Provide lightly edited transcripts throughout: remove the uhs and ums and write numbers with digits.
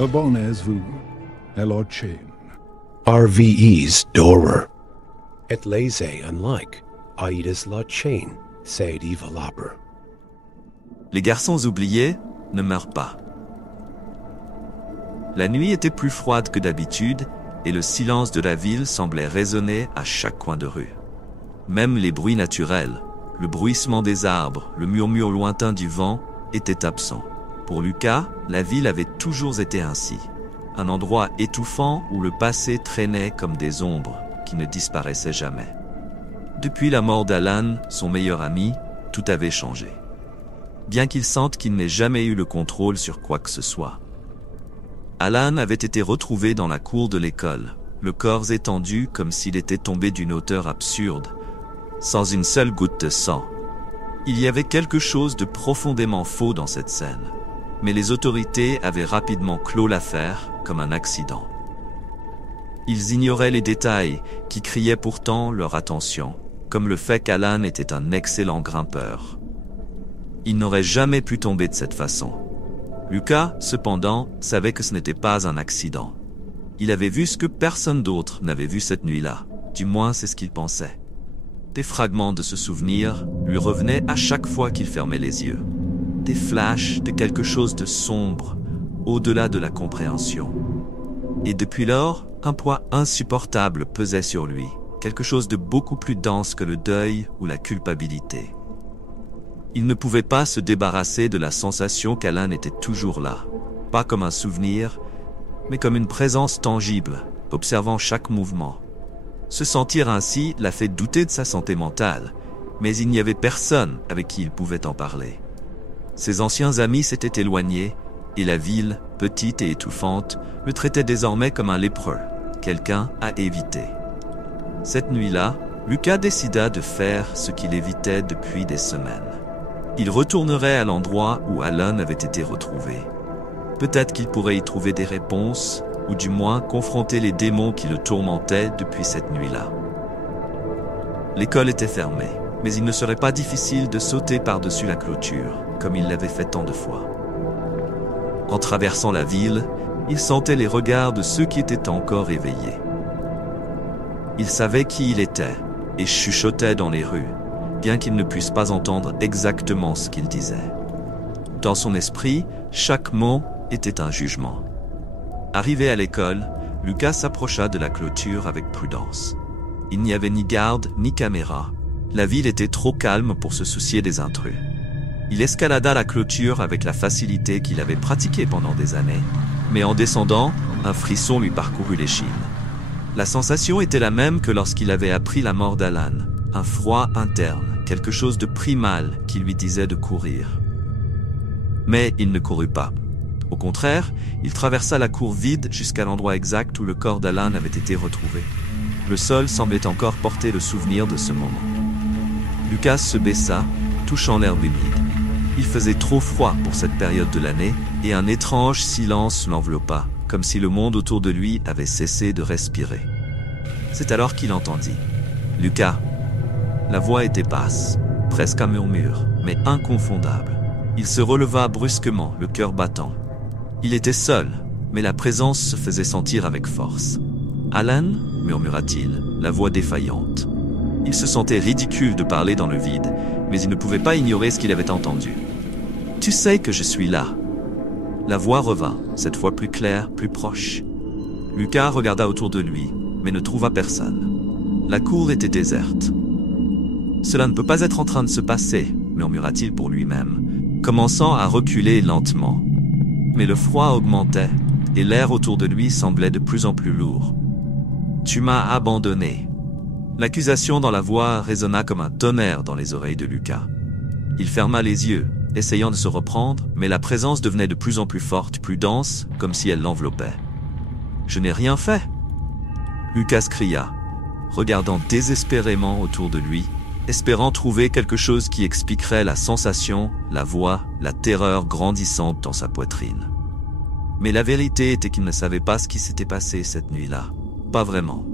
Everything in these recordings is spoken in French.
Abones vous, Elochain. RVE's Dorer. Et laissez unlike Aïdas la chain, said Evalopper. Les garçons oubliés ne meurent pas. La nuit était plus froide que d'habitude et le silence de la ville semblait résonner à chaque coin de rue. Même les bruits naturels, le bruissement des arbres, le murmure lointain du vent étaient absents. Pour Lucas, la ville avait toujours été ainsi. Un endroit étouffant où le passé traînait comme des ombres qui ne disparaissaient jamais. Depuis la mort d'Alan, son meilleur ami, tout avait changé. Bien qu'il sente qu'il n'ait jamais eu le contrôle sur quoi que ce soit. Alan avait été retrouvé dans la cour de l'école, le corps étendu comme s'il était tombé d'une hauteur absurde, sans une seule goutte de sang. Il y avait quelque chose de profondément faux dans cette scène, mais les autorités avaient rapidement clos l'affaire comme un accident. Ils ignoraient les détails qui criaient pourtant leur attention, comme le fait qu'Alan était un excellent grimpeur. Il n'aurait jamais pu tomber de cette façon. Lucas, cependant, savait que ce n'était pas un accident. Il avait vu ce que personne d'autre n'avait vu cette nuit-là. Du moins, c'est ce qu'il pensait. Des fragments de ce souvenir lui revenaient à chaque fois qu'il fermait les yeux. Des flashs de quelque chose de sombre, au-delà de la compréhension. Et depuis lors, un poids insupportable pesait sur lui, quelque chose de beaucoup plus dense que le deuil ou la culpabilité. Il ne pouvait pas se débarrasser de la sensation qu'Alan était toujours là, pas comme un souvenir, mais comme une présence tangible, observant chaque mouvement. Se sentir ainsi l'a fait douter de sa santé mentale, mais il n'y avait personne avec qui il pouvait en parler. Ses anciens amis s'étaient éloignés, et la ville, petite et étouffante, le traitait désormais comme un lépreux, quelqu'un à éviter. Cette nuit-là, Lucas décida de faire ce qu'il évitait depuis des semaines. Il retournerait à l'endroit où Alan avait été retrouvé. Peut-être qu'il pourrait y trouver des réponses, ou du moins confronter les démons qui le tourmentaient depuis cette nuit-là. L'école était fermée, mais il ne serait pas difficile de sauter par-dessus la clôture, comme il l'avait fait tant de fois. En traversant la ville, il sentait les regards de ceux qui étaient encore éveillés. Il savait qui il était, et chuchotait dans les rues, bien qu'il ne puisse pas entendre exactement ce qu'il disait. Dans son esprit, chaque mot était un jugement. Arrivé à l'école, Lucas s'approcha de la clôture avec prudence. Il n'y avait ni garde ni caméra. La ville était trop calme pour se soucier des intrus. Il escalada la clôture avec la facilité qu'il avait pratiquée pendant des années, mais en descendant, un frisson lui parcourut l'échine. La sensation était la même que lorsqu'il avait appris la mort d'Alan. Un froid interne, quelque chose de primal qui lui disait de courir. Mais il ne courut pas. Au contraire, il traversa la cour vide jusqu'à l'endroit exact où le corps d'Alan avait été retrouvé. Le sol semblait encore porter le souvenir de ce moment. Lucas se baissa, touchant l'herbe humide. Il faisait trop froid pour cette période de l'année et un étrange silence l'enveloppa, comme si le monde autour de lui avait cessé de respirer. C'est alors qu'il entendit « Lucas !» La voix était basse, presque un murmure, mais inconfondable. Il se releva brusquement, le cœur battant. Il était seul, mais la présence se faisait sentir avec force. « Alan » murmura-t-il, la voix défaillante. Il se sentait ridicule de parler dans le vide, mais il ne pouvait pas ignorer ce qu'il avait entendu. « Tu sais que je suis là !» La voix revint, cette fois plus claire, plus proche. Lucas regarda autour de lui, mais ne trouva personne. La cour était déserte. « Cela ne peut pas être en train de se passer », murmura-t-il pour lui-même, commençant à reculer lentement. Mais le froid augmentait, et l'air autour de lui semblait de plus en plus lourd. « Tu m'as abandonné ». L'accusation dans la voix résonna comme un tonnerre dans les oreilles de Lucas. Il ferma les yeux, essayant de se reprendre, mais la présence devenait de plus en plus forte, plus dense, comme si elle l'enveloppait. « Je n'ai rien fait !» Lucas cria, regardant désespérément autour de lui, espérant trouver quelque chose qui expliquerait la sensation, la voix, la terreur grandissante dans sa poitrine. Mais la vérité était qu'il ne savait pas ce qui s'était passé cette nuit-là. Pas vraiment.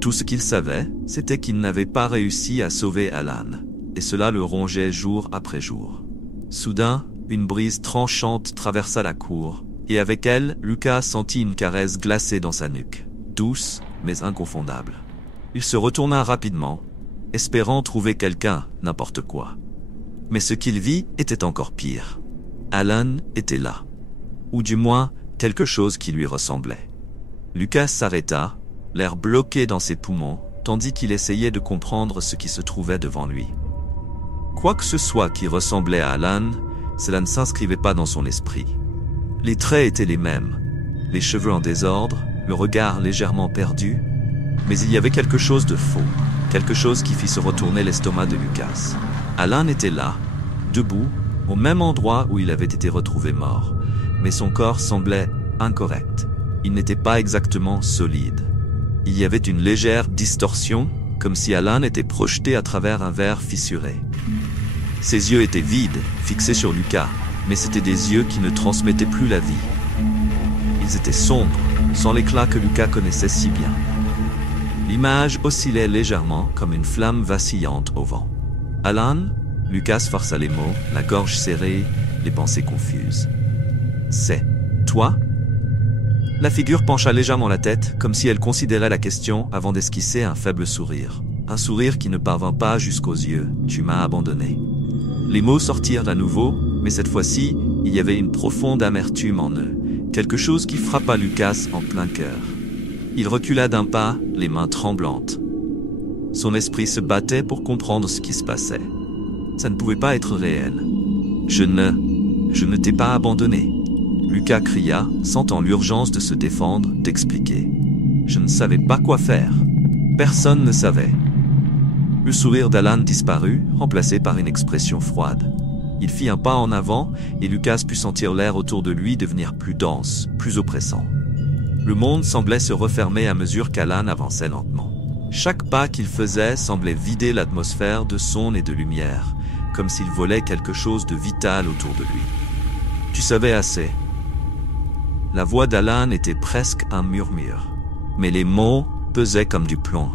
Tout ce qu'il savait, c'était qu'il n'avait pas réussi à sauver Alan, et cela le rongeait jour après jour. Soudain, une brise tranchante traversa la cour, Et avec elle, Lucas sentit une caresse glacée dans sa nuque, douce mais inconfondable. Il se retourna rapidement, espérant trouver quelqu'un, n'importe quoi. Mais ce qu'il vit était encore pire. Alan était là. Ou du moins, quelque chose qui lui ressemblait. Lucas s'arrêta, l'air bloqué dans ses poumons, tandis qu'il essayait de comprendre ce qui se trouvait devant lui. Quoi que ce soit qui ressemblait à Alan, cela ne s'inscrivait pas dans son esprit. Les traits étaient les mêmes, les cheveux en désordre, le regard légèrement perdu, mais il y avait quelque chose de faux, quelque chose qui fit se retourner l'estomac de Lucas. Alan était là, debout, au même endroit où il avait été retrouvé mort, mais son corps semblait incorrect. Il n'était pas exactement solide. Il y avait une légère distorsion, comme si Alan était projeté à travers un verre fissuré. Ses yeux étaient vides, fixés sur Lucas, mais c'étaient des yeux qui ne transmettaient plus la vie. Ils étaient sombres, sans l'éclat que Lucas connaissait si bien. L'image oscillait légèrement comme une flamme vacillante au vent. « Alan ?» Lucas força les mots, la gorge serrée, les pensées confuses. « C'est toi ?» La figure pencha légèrement la tête, comme si elle considérait la question avant d'esquisser un faible sourire. Un sourire qui ne parvint pas jusqu'aux yeux. « Tu m'as abandonné. » Les mots sortirent à nouveau, mais cette fois-ci, il y avait une profonde amertume en eux. Quelque chose qui frappa Lucas en plein cœur. Il recula d'un pas, les mains tremblantes. Son esprit se battait pour comprendre ce qui se passait. Ça ne pouvait pas être réel. Je ne t'ai pas abandonné. Lucas cria, sentant l'urgence de se défendre, d'expliquer. Je ne savais pas quoi faire. Personne ne savait. Le sourire d'Alan disparut, remplacé par une expression froide. Il fit un pas en avant, et Lucas put sentir l'air autour de lui devenir plus dense, plus oppressant. Le monde semblait se refermer à mesure qu'Alan avançait lentement. Chaque pas qu'il faisait semblait vider l'atmosphère de son et de lumière, comme s'il volait quelque chose de vital autour de lui. « Tu savais assez. » La voix d'Alan était presque un murmure, mais les mots pesaient comme du plomb.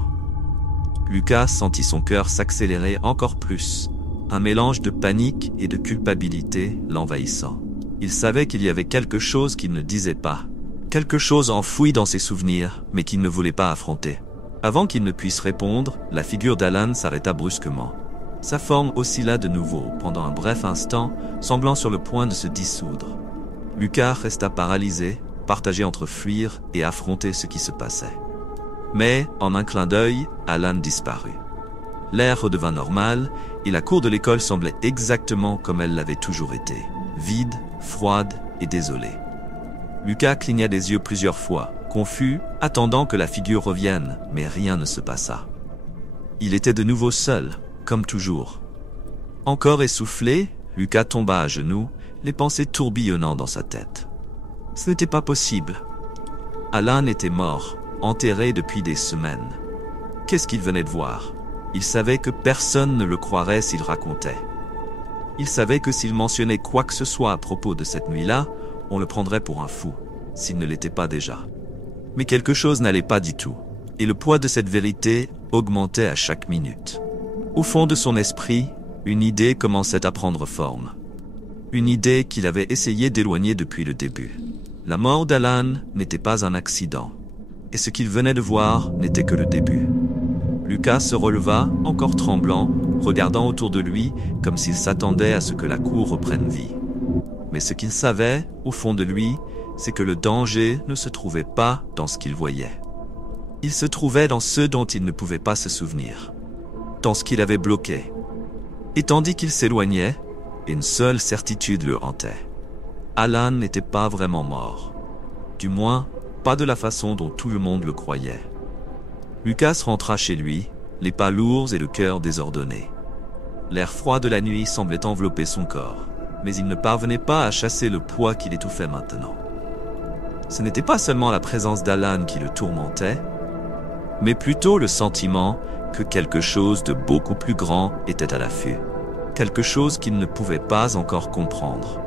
Lucas sentit son cœur s'accélérer encore plus, un mélange de panique et de culpabilité l'envahissant. Il savait qu'il y avait quelque chose qu'il ne disait pas, quelque chose enfoui dans ses souvenirs, mais qu'il ne voulait pas affronter. Avant qu'il ne puisse répondre, la figure d'Alan s'arrêta brusquement. Sa forme oscilla de nouveau, pendant un bref instant, semblant sur le point de se dissoudre. Lucas resta paralysé, partagé entre fuir et affronter ce qui se passait. Mais, en un clin d'œil, Alan disparut. L'air redevint normal, et la cour de l'école semblait exactement comme elle l'avait toujours été, vide, froide et désolée. Lucas cligna des yeux plusieurs fois, confus, attendant que la figure revienne, mais rien ne se passa. Il était de nouveau seul, comme toujours. Encore essoufflé, Lucas tomba à genoux, les pensées tourbillonnant dans sa tête. Ce n'était pas possible. Alan était mort, enterré depuis des semaines. Qu'est-ce qu'il venait de voir? Il savait que personne ne le croirait s'il racontait. Il savait que s'il mentionnait quoi que ce soit à propos de cette nuit-là, on le prendrait pour un fou, s'il ne l'était pas déjà. Mais quelque chose n'allait pas du tout, et le poids de cette vérité augmentait à chaque minute. Au fond de son esprit, une idée commençait à prendre forme. Une idée qu'il avait essayé d'éloigner depuis le début. La mort d'Alan n'était pas un accident, et ce qu'il venait de voir n'était que le début. Lucas se releva, encore tremblant, regardant autour de lui comme s'il s'attendait à ce que la cour reprenne vie. Mais ce qu'il savait, au fond de lui, c'est que le danger ne se trouvait pas dans ce qu'il voyait. Il se trouvait dans ce dont il ne pouvait pas se souvenir, dans ce qu'il avait bloqué. Et tandis qu'il s'éloignait, une seule certitude le hantait. Alan n'était pas vraiment mort. Du moins, pas de la façon dont tout le monde le croyait. Lucas rentra chez lui, les pas lourds et le cœur désordonné. L'air froid de la nuit semblait envelopper son corps, mais il ne parvenait pas à chasser le poids qui l'étouffait maintenant. Ce n'était pas seulement la présence d'Alan qui le tourmentait, mais plutôt le sentiment que quelque chose de beaucoup plus grand était à l'affût, quelque chose qu'il ne pouvait pas encore comprendre.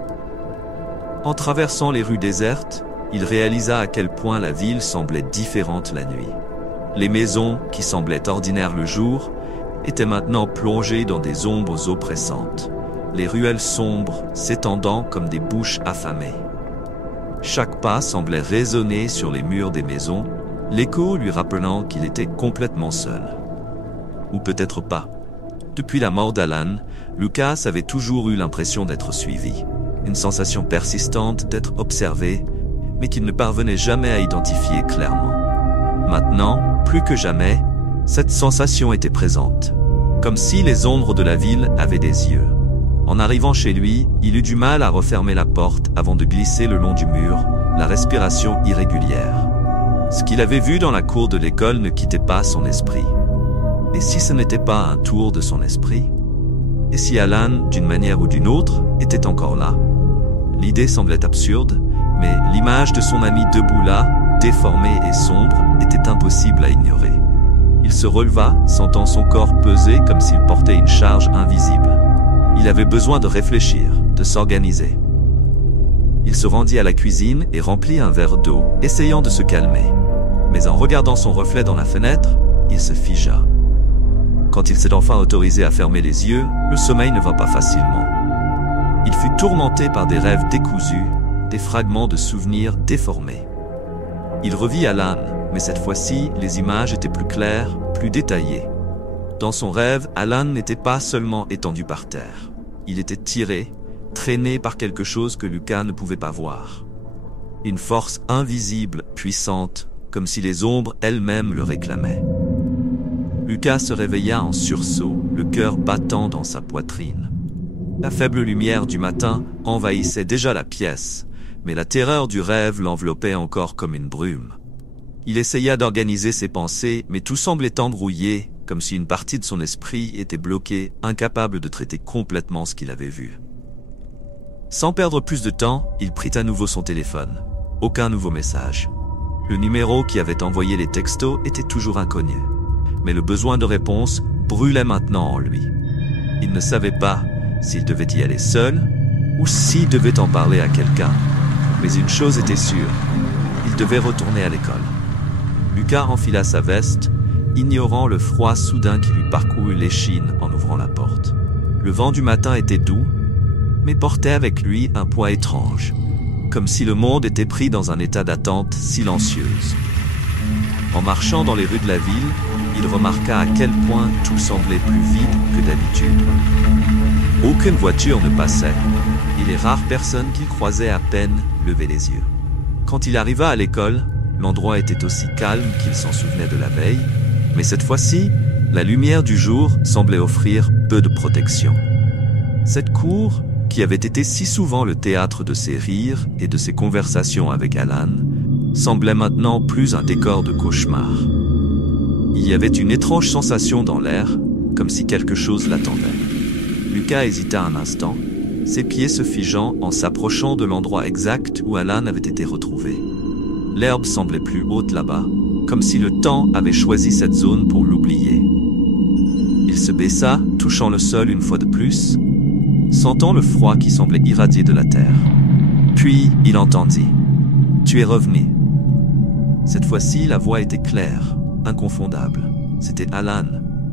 En traversant les rues désertes, il réalisa à quel point la ville semblait différente la nuit. Les maisons, qui semblaient ordinaires le jour, étaient maintenant plongées dans des ombres oppressantes, les ruelles sombres s'étendant comme des bouches affamées. Chaque pas semblait résonner sur les murs des maisons, l'écho lui rappelant qu'il était complètement seul. Ou peut-être pas. Depuis la mort d'Alan, Lucas avait toujours eu l'impression d'être suivi. Une sensation persistante d'être observé, mais qu'il ne parvenait jamais à identifier clairement. Maintenant, plus que jamais, cette sensation était présente. Comme si les ombres de la ville avaient des yeux. En arrivant chez lui, il eut du mal à refermer la porte avant de glisser le long du mur, la respiration irrégulière. Ce qu'il avait vu dans la cour de l'école ne quittait pas son esprit. Et si ce n'était pas un tour de son esprit? Et si Alan, d'une manière ou d'une autre, était encore là? L'idée semblait absurde, mais l'image de son ami debout là, déformé et sombre, était impossible à ignorer. Il se releva, sentant son corps peser comme s'il portait une charge invisible. Il avait besoin de réfléchir, de s'organiser. Il se rendit à la cuisine et remplit un verre d'eau, essayant de se calmer. Mais en regardant son reflet dans la fenêtre, il se figea. Quand il s'est enfin autorisé à fermer les yeux, le sommeil ne vint pas facilement. Il fut tourmenté par des rêves décousus, des fragments de souvenirs déformés. Il revit Alan, mais cette fois-ci, les images étaient plus claires, plus détaillées. Dans son rêve, Alan n'était pas seulement étendu par terre. Il était tiré, traîné par quelque chose que Lucas ne pouvait pas voir. Une force invisible, puissante, comme si les ombres elles-mêmes le réclamaient. Lucas se réveilla en sursaut, le cœur battant dans sa poitrine. La faible lumière du matin envahissait déjà la pièce, mais la terreur du rêve l'enveloppait encore comme une brume. Il essaya d'organiser ses pensées, mais tout semblait embrouillé, comme si une partie de son esprit était bloquée, incapable de traiter complètement ce qu'il avait vu. Sans perdre plus de temps, il prit à nouveau son téléphone. Aucun nouveau message. Le numéro qui avait envoyé les textos était toujours inconnu. Mais le besoin de réponse brûlait maintenant en lui. Il ne savait pas s'il devait y aller seul ou s'il devait en parler à quelqu'un. Mais une chose était sûre, il devait retourner à l'école. Lucas enfila sa veste, ignorant le froid soudain qui lui parcourut l'échine en ouvrant la porte. Le vent du matin était doux, mais portait avec lui un poids étrange, comme si le monde était pris dans un état d'attente silencieuse. En marchant dans les rues de la ville, il remarqua à quel point tout semblait plus vide que d'habitude. Aucune voiture ne passait, et les rares personnes qu'il croisait à peine levaient les yeux. Quand il arriva à l'école, l'endroit était aussi calme qu'il s'en souvenait de la veille, mais cette fois-ci, la lumière du jour semblait offrir peu de protection. Cette cour, qui avait été si souvent le théâtre de ses rires et de ses conversations avec Alan, semblait maintenant plus un décor de cauchemar. Il y avait une étrange sensation dans l'air, comme si quelque chose l'attendait. Lucas hésita un instant, ses pieds se figeant en s'approchant de l'endroit exact où Alan avait été retrouvé. L'herbe semblait plus haute là-bas, comme si le temps avait choisi cette zone pour l'oublier. Il se baissa, touchant le sol une fois de plus, sentant le froid qui semblait irradier de la terre. Puis il entendit « Tu es revenu ». Cette fois-ci, la voix était claire, inconfondable. C'était Alan,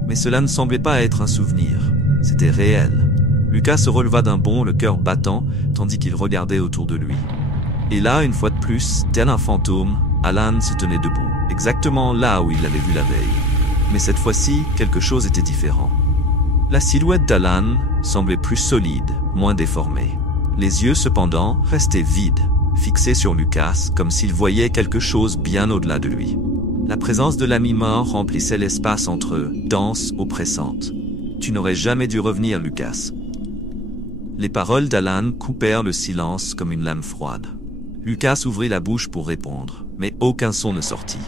mais cela ne semblait pas être un souvenir. C'était réel. Lucas se releva d'un bond, le cœur battant, tandis qu'il regardait autour de lui. Et là, une fois de plus, tel un fantôme, Alan se tenait debout, exactement là où il l'avait vu la veille. Mais cette fois-ci, quelque chose était différent. La silhouette d'Alan semblait plus solide, moins déformée. Les yeux, cependant, restaient vides, fixés sur Lucas, comme s'il voyait quelque chose bien au-delà de lui. La présence de l'ami mort remplissait l'espace entre eux, dense, oppressante. « Tu n'aurais jamais dû revenir, Lucas. » Les paroles d'Alan coupèrent le silence comme une lame froide. Lucas ouvrit la bouche pour répondre, mais aucun son ne sortit.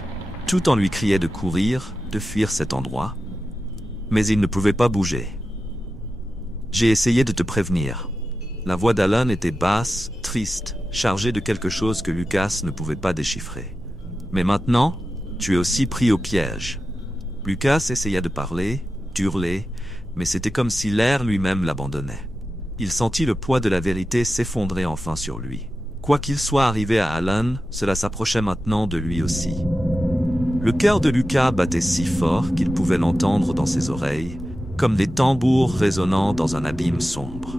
Tout en lui criait de courir, de fuir cet endroit. Mais il ne pouvait pas bouger. « J'ai essayé de te prévenir. » La voix d'Alan était basse, triste, chargée de quelque chose que Lucas ne pouvait pas déchiffrer. « Mais maintenant, tu es aussi pris au piège. » Lucas essaya de parler, d'hurler, mais c'était comme si l'air lui-même l'abandonnait. Il sentit le poids de la vérité s'effondrer enfin sur lui. Quoi qu'il soit arrivé à Alan, cela s'approchait maintenant de lui aussi. Le cœur de Lucas battait si fort qu'il pouvait l'entendre dans ses oreilles, comme des tambours résonnant dans un abîme sombre.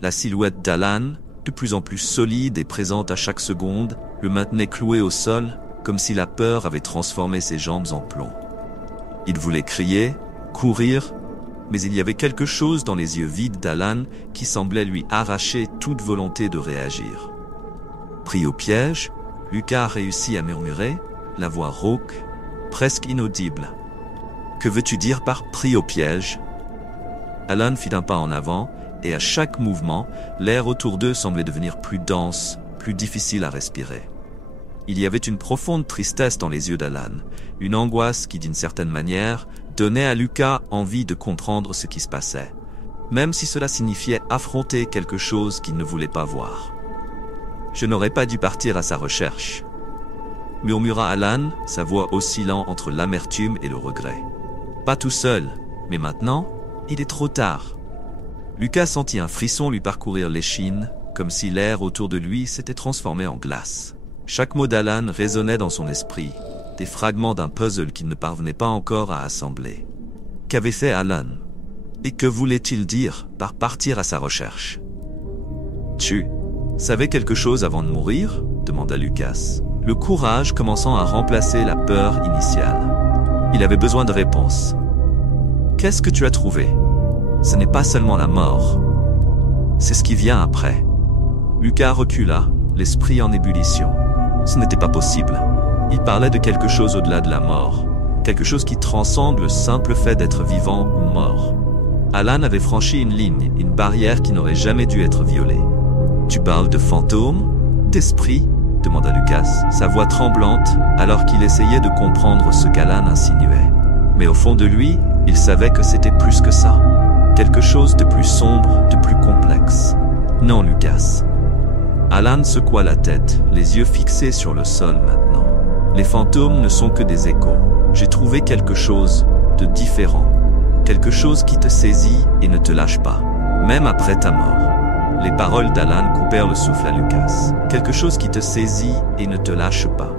La silhouette d'Alan, de plus en plus solide et présente à chaque seconde, le maintenait cloué au sol, comme si la peur avait transformé ses jambes en plomb. Il voulait crier, courir, mais il y avait quelque chose dans les yeux vides d'Alan qui semblait lui arracher toute volonté de réagir. Pris au piège, Lucas réussit à murmurer, la voix rauque, presque inaudible. « Que veux-tu dire par « pris au piège » Alan fit un pas en avant, et à chaque mouvement, l'air autour d'eux semblait devenir plus dense, plus difficile à respirer. Il y avait une profonde tristesse dans les yeux d'Alan, une angoisse qui, d'une certaine manière, donnait à Lucas envie de comprendre ce qui se passait, même si cela signifiait affronter quelque chose qu'il ne voulait pas voir. « Je n'aurais pas dû partir à sa recherche », murmura Alan, sa voix oscillant entre l'amertume et le regret. « Pas tout seul, mais maintenant, il est trop tard. » Lucas sentit un frisson lui parcourir l'échine, comme si l'air autour de lui s'était transformé en glace. Chaque mot d'Alan résonnait dans son esprit, des fragments d'un puzzle qu'il ne parvenait pas encore à assembler. Qu'avait fait Alan? Et que voulait-il dire par partir à sa recherche? « Tu savais quelque chose avant de mourir ?» demanda Lucas, le courage commençant à remplacer la peur initiale. Il avait besoin de réponses. « Qu'est-ce que tu as trouvé ? Ce n'est pas seulement la mort. C'est ce qui vient après. » Lucas recula, l'esprit en ébullition. Ce n'était pas possible. Il parlait de quelque chose au-delà de la mort, quelque chose qui transcende le simple fait d'être vivant ou mort. Alan avait franchi une ligne, une barrière qui n'aurait jamais dû être violée. « Tu parles de fantômes ? D'esprit ?» demanda Lucas, sa voix tremblante, alors qu'il essayait de comprendre ce qu'Alan insinuait. Mais au fond de lui, il savait que c'était plus que ça. Quelque chose de plus sombre, de plus complexe. « Non, Lucas. » Alan secoua la tête, les yeux fixés sur le sol maintenant. « Les fantômes ne sont que des échos. J'ai trouvé quelque chose de différent. Quelque chose qui te saisit et ne te lâche pas, même après ta mort. » Les paroles d'Alan coupèrent le souffle à Lucas. Quelque chose qui te saisit et ne te lâche pas.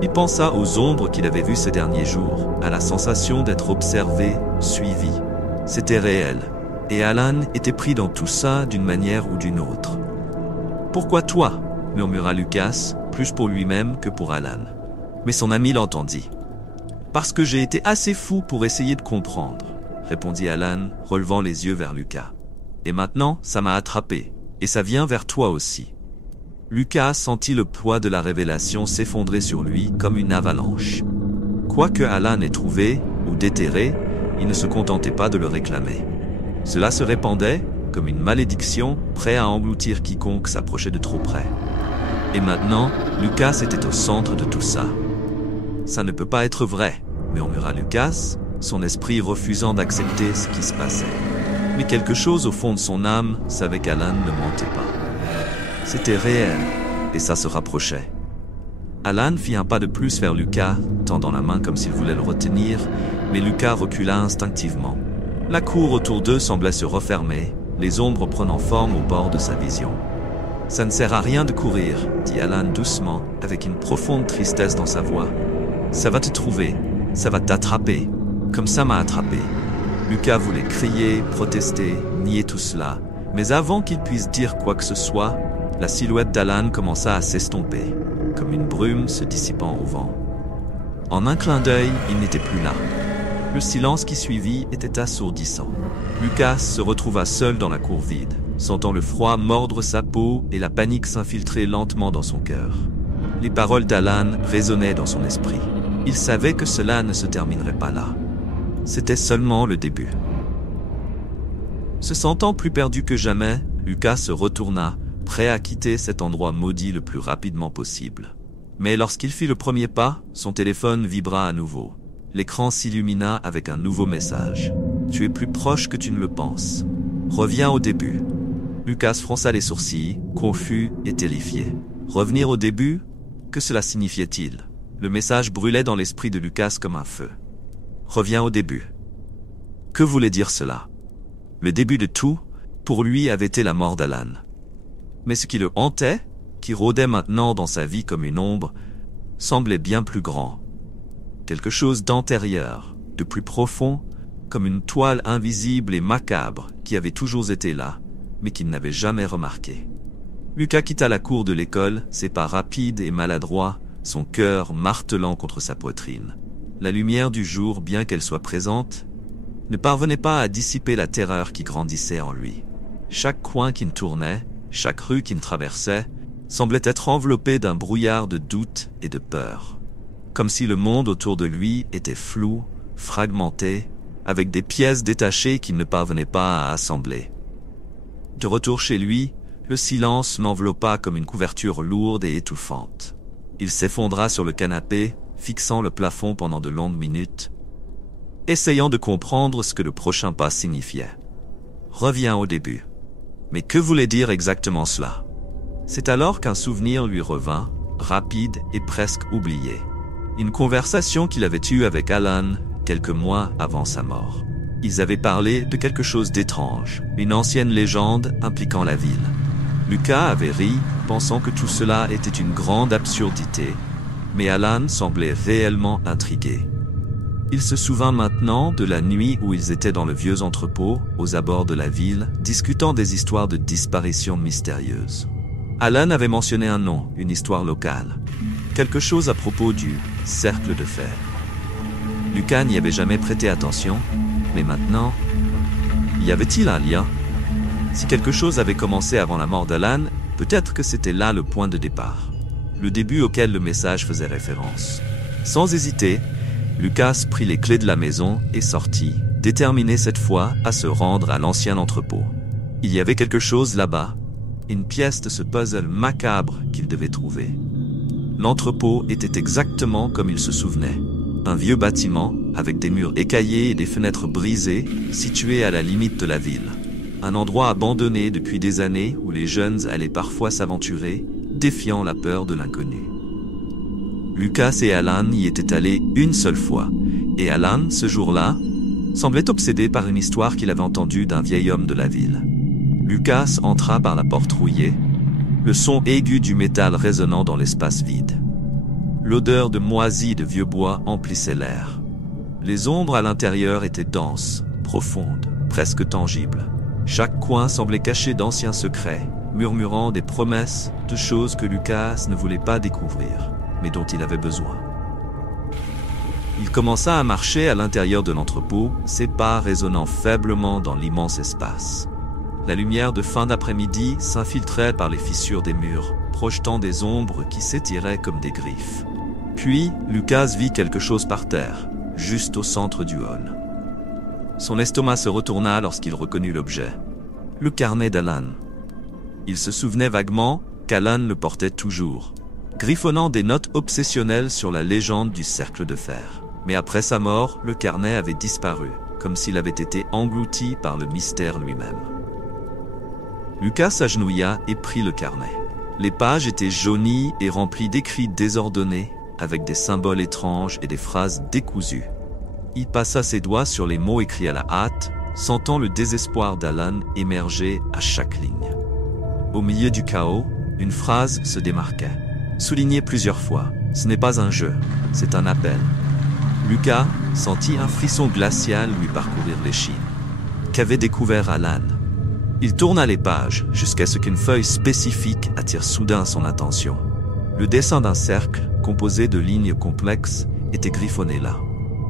Il pensa aux ombres qu'il avait vues ces derniers jours, à la sensation d'être observé, suivi. C'était réel, et Alan était pris dans tout ça d'une manière ou d'une autre. « Pourquoi toi ?» murmura Lucas, plus pour lui-même que pour Alan. Mais son ami l'entendit. « Parce que j'ai été assez fou pour essayer de comprendre, » répondit Alan, relevant les yeux vers Lucas. « Et maintenant, ça m'a attrapé. Et ça vient vers toi aussi. » Lucas sentit le poids de la révélation s'effondrer sur lui comme une avalanche. Quoi que Alan ait trouvé ou déterré, il ne se contentait pas de le réclamer. Cela se répandait comme une malédiction, prêt à engloutir quiconque s'approchait de trop près. Et maintenant, Lucas était au centre de tout ça. « Ça ne peut pas être vrai », murmura Lucas, son esprit refusant d'accepter ce qui se passait. Mais quelque chose au fond de son âme savait qu'Alan ne mentait pas. C'était réel, et ça se rapprochait. Alan fit un pas de plus vers Lucas, tendant la main comme s'il voulait le retenir, mais Lucas recula instinctivement. La cour autour d'eux semblait se refermer, les ombres prenant forme au bord de sa vision. « Ça ne sert à rien de courir, » dit Alan doucement, avec une profonde tristesse dans sa voix. « Ça va te trouver, ça va t'attraper, comme ça m'a attrapé. » Lucas voulait crier, protester, nier tout cela, mais avant qu'il puisse dire quoi que ce soit, la silhouette d'Alan commença à s'estomper, comme une brume se dissipant au vent. En un clin d'œil, il n'était plus là. Le silence qui suivit était assourdissant. Lucas se retrouva seul dans la cour vide, sentant le froid mordre sa peau et la panique s'infiltrer lentement dans son cœur. Les paroles d'Alan résonnaient dans son esprit. Il savait que cela ne se terminerait pas là. C'était seulement le début. Se sentant plus perdu que jamais, Lucas se retourna, prêt à quitter cet endroit maudit le plus rapidement possible. Mais lorsqu'il fit le premier pas, son téléphone vibra à nouveau. L'écran s'illumina avec un nouveau message. « Tu es plus proche que tu ne le penses. Reviens au début. » Lucas fronça les sourcils, confus et terrifié. Revenir au début? Que cela signifiait-il? Le message brûlait dans l'esprit de Lucas comme un feu. Reviens au début. Que voulait dire cela? Le début de tout, pour lui, avait été la mort d'Alan. Mais ce qui le hantait, qui rôdait maintenant dans sa vie comme une ombre, semblait bien plus grand. Quelque chose d'antérieur, de plus profond, comme une toile invisible et macabre qui avait toujours été là, mais qu'il n'avait jamais remarqué. Lucas quitta la cour de l'école, ses pas rapides et maladroits, son cœur martelant contre sa poitrine. La lumière du jour, bien qu'elle soit présente, ne parvenait pas à dissiper la terreur qui grandissait en lui. Chaque coin qu'il tournait, chaque rue qu'il traversait, semblait être enveloppé d'un brouillard de doute et de peur. Comme si le monde autour de lui était flou, fragmenté, avec des pièces détachées qu'il ne parvenait pas à assembler. De retour chez lui, le silence l'enveloppa comme une couverture lourde et étouffante. Il s'effondra sur le canapé, fixant le plafond pendant de longues minutes, essayant de comprendre ce que le prochain pas signifiait. Reviens au début. Mais que voulait dire exactement cela? C'est alors qu'un souvenir lui revint, rapide et presque oublié. Une conversation qu'il avait eue avec Alan quelques mois avant sa mort. Ils avaient parlé de quelque chose d'étrange, une ancienne légende impliquant la ville. Lucas avait ri, pensant que tout cela était une grande absurdité, mais Alan semblait réellement intrigué. Il se souvint maintenant de la nuit où ils étaient dans le vieux entrepôt, aux abords de la ville, discutant des histoires de disparitions mystérieuses. Alan avait mentionné un nom, une histoire locale. Quelque chose à propos du cercle de fer. Lucas n'y avait jamais prêté attention, mais maintenant, y avait-il un lien? Si quelque chose avait commencé avant la mort d'Alan, peut-être que c'était là le point de départ, le début auquel le message faisait référence. Sans hésiter, Lucas prit les clés de la maison et sortit, déterminé cette fois à se rendre à l'ancien entrepôt. Il y avait quelque chose là-bas, une pièce de ce puzzle macabre qu'il devait trouver. L'entrepôt était exactement comme il se souvenait. Un vieux bâtiment, avec des murs écaillés et des fenêtres brisées, situé à la limite de la ville. Un endroit abandonné depuis des années où les jeunes allaient parfois s'aventurer, défiant la peur de l'inconnu. Lucas et Alan y étaient allés une seule fois, et Alan, ce jour-là, semblait obsédé par une histoire qu'il avait entendue d'un vieil homme de la ville. Lucas entra par la porte rouillée, le son aigu du métal résonnant dans l'espace vide. L'odeur de moisi de vieux bois emplissait l'air. Les ombres à l'intérieur étaient denses, profondes, presque tangibles. Chaque coin semblait cacher d'anciens secrets, murmurant des promesses de choses que Lucas ne voulait pas découvrir, mais dont il avait besoin. Il commença à marcher à l'intérieur de l'entrepôt, ses pas résonnant faiblement dans l'immense espace. La lumière de fin d'après-midi s'infiltrait par les fissures des murs, projetant des ombres qui s'étiraient comme des griffes. Puis, Lucas vit quelque chose par terre, juste au centre du hall. Son estomac se retourna lorsqu'il reconnut l'objet. Le carnet d'Alan. Il se souvenait vaguement qu'Alan le portait toujours, griffonnant des notes obsessionnelles sur la légende du cercle de fer. Mais après sa mort, le carnet avait disparu, comme s'il avait été englouti par le mystère lui-même. Lucas s'agenouilla et prit le carnet. Les pages étaient jaunies et remplies d'écrits désordonnés, avec des symboles étranges et des phrases décousues. Il passa ses doigts sur les mots écrits à la hâte, sentant le désespoir d'Alan émerger à chaque ligne. Au milieu du chaos, une phrase se démarquait, soulignée plusieurs fois. Ce n'est pas un jeu, c'est un appel. Lucas sentit un frisson glacial lui parcourir l'échine. Qu'avait découvert Alan? Il tourna les pages jusqu'à ce qu'une feuille spécifique attire soudain son attention. Le dessin d'un cercle, composé de lignes complexes, était griffonné là.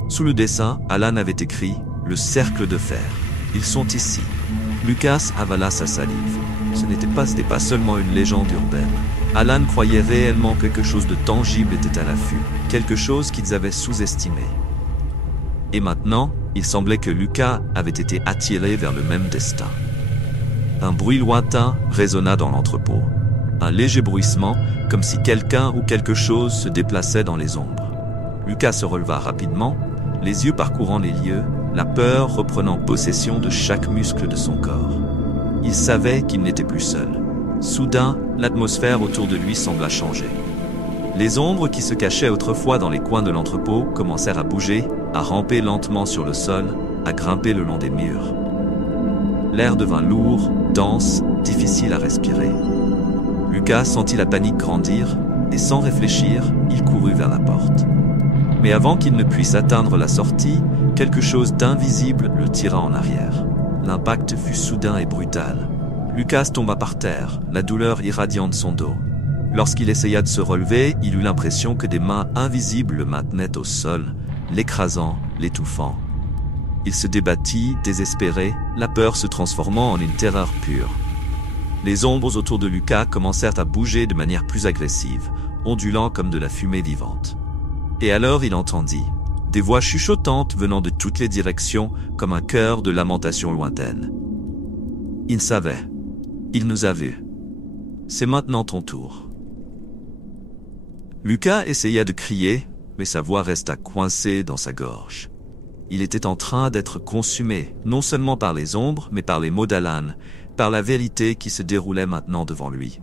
Sous le dessin, Alan avait écrit « Le cercle de fer. Ils sont ici ». Lucas avala sa salive. Ce n'était pas seulement une légende urbaine. Alan croyait réellement que quelque chose de tangible était à l'affût, quelque chose qu'ils avaient sous-estimé. Et maintenant, il semblait que Lucas avait été attiré vers le même destin. Un bruit lointain résonna dans l'entrepôt. Un léger bruissement, comme si quelqu'un ou quelque chose se déplaçait dans les ombres. Lucas se releva rapidement, les yeux parcourant les lieux, la peur reprenant possession de chaque muscle de son corps. Il savait qu'il n'était plus seul. Soudain, l'atmosphère autour de lui sembla changer. Les ombres qui se cachaient autrefois dans les coins de l'entrepôt commencèrent à bouger, à ramper lentement sur le sol, à grimper le long des murs. L'air devint lourd, dense, difficile à respirer. Lucas sentit la panique grandir, et sans réfléchir, il courut vers la porte. Mais avant qu'il ne puisse atteindre la sortie, quelque chose d'invisible le tira en arrière. L'impact fut soudain et brutal. Lucas tomba par terre, la douleur irradiant de son dos. Lorsqu'il essaya de se relever, il eut l'impression que des mains invisibles le maintenaient au sol, l'écrasant, l'étouffant. Il se débattit, désespéré, la peur se transformant en une terreur pure. Les ombres autour de Lucas commencèrent à bouger de manière plus agressive, ondulant comme de la fumée vivante. Et alors il entendit des voix chuchotantes venant de toutes les directions, comme un chœur de lamentation lointaine. Il savait. Il nous a vus. C'est maintenant ton tour. Lucas essaya de crier, mais sa voix resta coincée dans sa gorge. Il était en train d'être consumé, non seulement par les ombres, mais par les mots d'Alan, par la vérité qui se déroulait maintenant devant lui.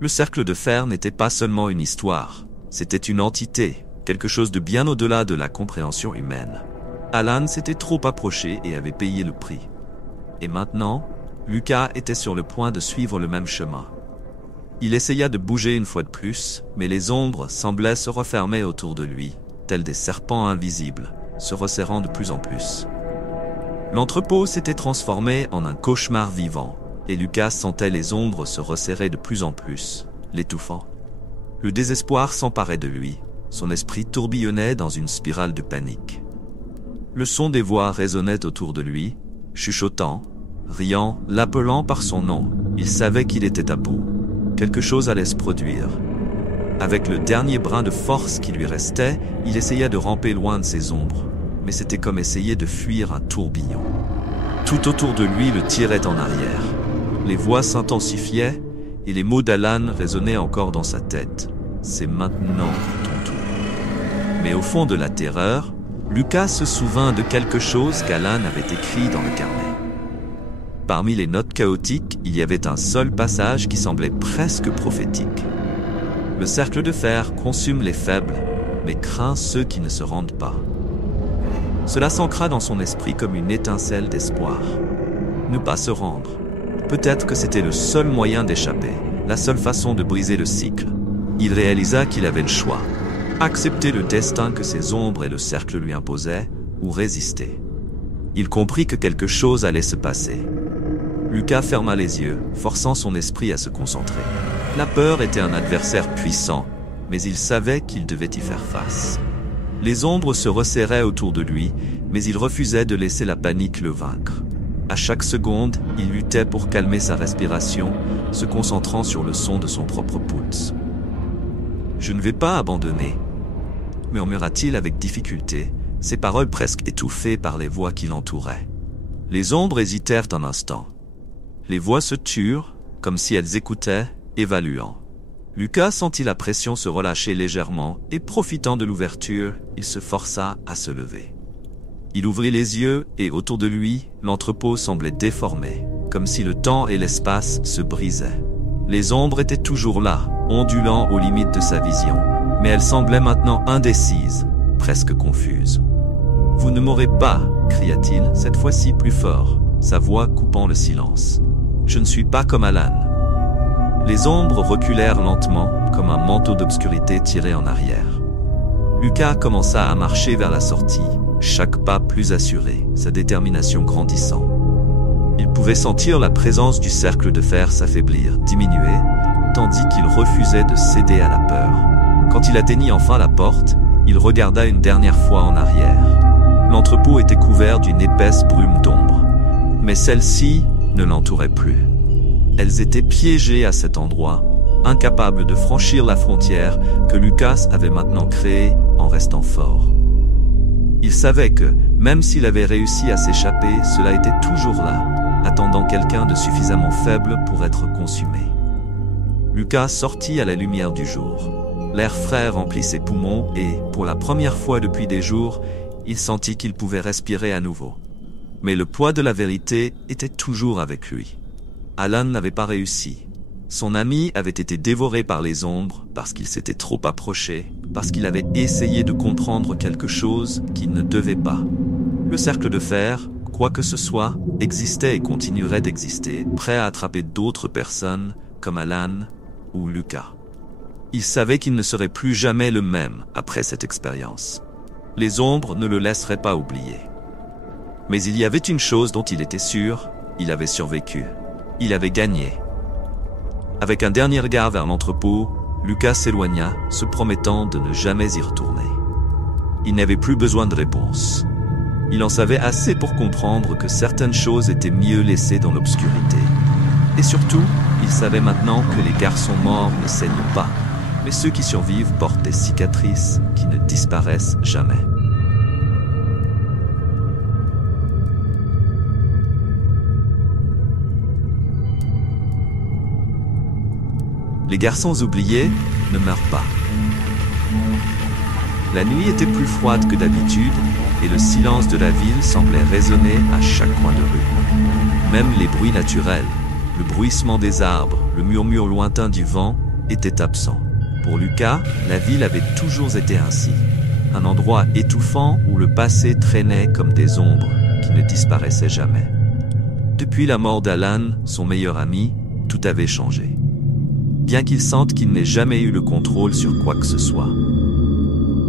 Le cercle de fer n'était pas seulement une histoire, c'était une entité, quelque chose de bien au-delà de la compréhension humaine. Alan s'était trop approché et avait payé le prix. Et maintenant, Lucas était sur le point de suivre le même chemin. Il essaya de bouger une fois de plus, mais les ombres semblaient se refermer autour de lui, tels des serpents invisibles, se resserrant de plus en plus. L'entrepôt s'était transformé en un cauchemar vivant, et Lucas sentait les ombres se resserrer de plus en plus, l'étouffant. Le désespoir s'emparait de lui, son esprit tourbillonnait dans une spirale de panique. Le son des voix résonnait autour de lui, chuchotant, riant, l'appelant par son nom. Il savait qu'il était à bout. Quelque chose allait se produire. Avec le dernier brin de force qui lui restait, il essaya de ramper loin de ces ombres, mais c'était comme essayer de fuir un tourbillon. Tout autour de lui le tirait en arrière. Les voix s'intensifiaient et les mots d'Alan résonnaient encore dans sa tête. C'est maintenant ton tour. Mais au fond de la terreur, Lucas se souvint de quelque chose qu'Alan avait écrit dans le carnet. Parmi les notes chaotiques, il y avait un seul passage qui semblait presque prophétique. Le cercle de fer consume les faibles, mais craint ceux qui ne se rendent pas. Cela s'ancra dans son esprit comme une étincelle d'espoir. Ne pas se rendre. Peut-être que c'était le seul moyen d'échapper, la seule façon de briser le cycle. Il réalisa qu'il avait le choix. Accepter le destin que ses ombres et le cercle lui imposaient, ou résister. Il comprit que quelque chose allait se passer. Lucas ferma les yeux, forçant son esprit à se concentrer. La peur était un adversaire puissant, mais il savait qu'il devait y faire face. Les ombres se resserraient autour de lui, mais il refusait de laisser la panique le vaincre. À chaque seconde, il luttait pour calmer sa respiration, se concentrant sur le son de son propre pouls. « Je ne vais pas abandonner », murmura-t-il avec difficulté, ses paroles presque étouffées par les voix qui l'entouraient. Les ombres hésitèrent un instant. Les voix se turent, comme si elles écoutaient, évaluant. Lucas sentit la pression se relâcher légèrement et, profitant de l'ouverture, il se força à se lever. Il ouvrit les yeux et, autour de lui, l'entrepôt semblait déformé, comme si le temps et l'espace se brisaient. Les ombres étaient toujours là, ondulant aux limites de sa vision, mais elles semblaient maintenant indécises, presque confuses. « Vous ne m'aurez pas !» cria-t-il, cette fois-ci plus fort, sa voix coupant le silence. « Je ne suis pas comme Alan. » Les ombres reculèrent lentement, comme un manteau d'obscurité tiré en arrière. Lucas commença à marcher vers la sortie, chaque pas plus assuré, sa détermination grandissant. Il pouvait sentir la présence du cercle de fer s'affaiblir, diminuer, tandis qu'il refusait de céder à la peur. Quand il atteignit enfin la porte, il regarda une dernière fois en arrière. L'entrepôt était couvert d'une épaisse brume d'ombre, mais celle-ci ne l'entourait plus. Elles étaient piégées à cet endroit, incapables de franchir la frontière que Lucas avait maintenant créée en restant fort. Il savait que, même s'il avait réussi à s'échapper, cela était toujours là, attendant quelqu'un de suffisamment faible pour être consumé. Lucas sortit à la lumière du jour. L'air frais remplit ses poumons et, pour la première fois depuis des jours, il sentit qu'il pouvait respirer à nouveau. Mais le poids de la vérité était toujours avec lui. Alan n'avait pas réussi. Son ami avait été dévoré par les ombres parce qu'il s'était trop approché, parce qu'il avait essayé de comprendre quelque chose qu'il ne devait pas. Le cercle de fer, quoi que ce soit, existait et continuerait d'exister, prêt à attraper d'autres personnes comme Alan ou Lucas. Il savait qu'il ne serait plus jamais le même après cette expérience. Les ombres ne le laisseraient pas oublier. Mais il y avait une chose dont il était sûr, il avait survécu. Il avait gagné. Avec un dernier regard vers l'entrepôt, Lucas s'éloigna, se promettant de ne jamais y retourner. Il n'avait plus besoin de réponse. Il en savait assez pour comprendre que certaines choses étaient mieux laissées dans l'obscurité. Et surtout, il savait maintenant que les garçons morts ne saignent pas, mais ceux qui survivent portent des cicatrices qui ne disparaissent jamais. Les garçons oubliés ne meurent pas. La nuit était plus froide que d'habitude et le silence de la ville semblait résonner à chaque coin de rue. Même les bruits naturels, le bruissement des arbres, le murmure lointain du vent étaient absents. Pour Lucas, la ville avait toujours été ainsi. Un endroit étouffant où le passé traînait comme des ombres qui ne disparaissaient jamais. Depuis la mort d'Alan, son meilleur ami, tout avait changé. Bien qu'il sente qu'il n'ait jamais eu le contrôle sur quoi que ce soit.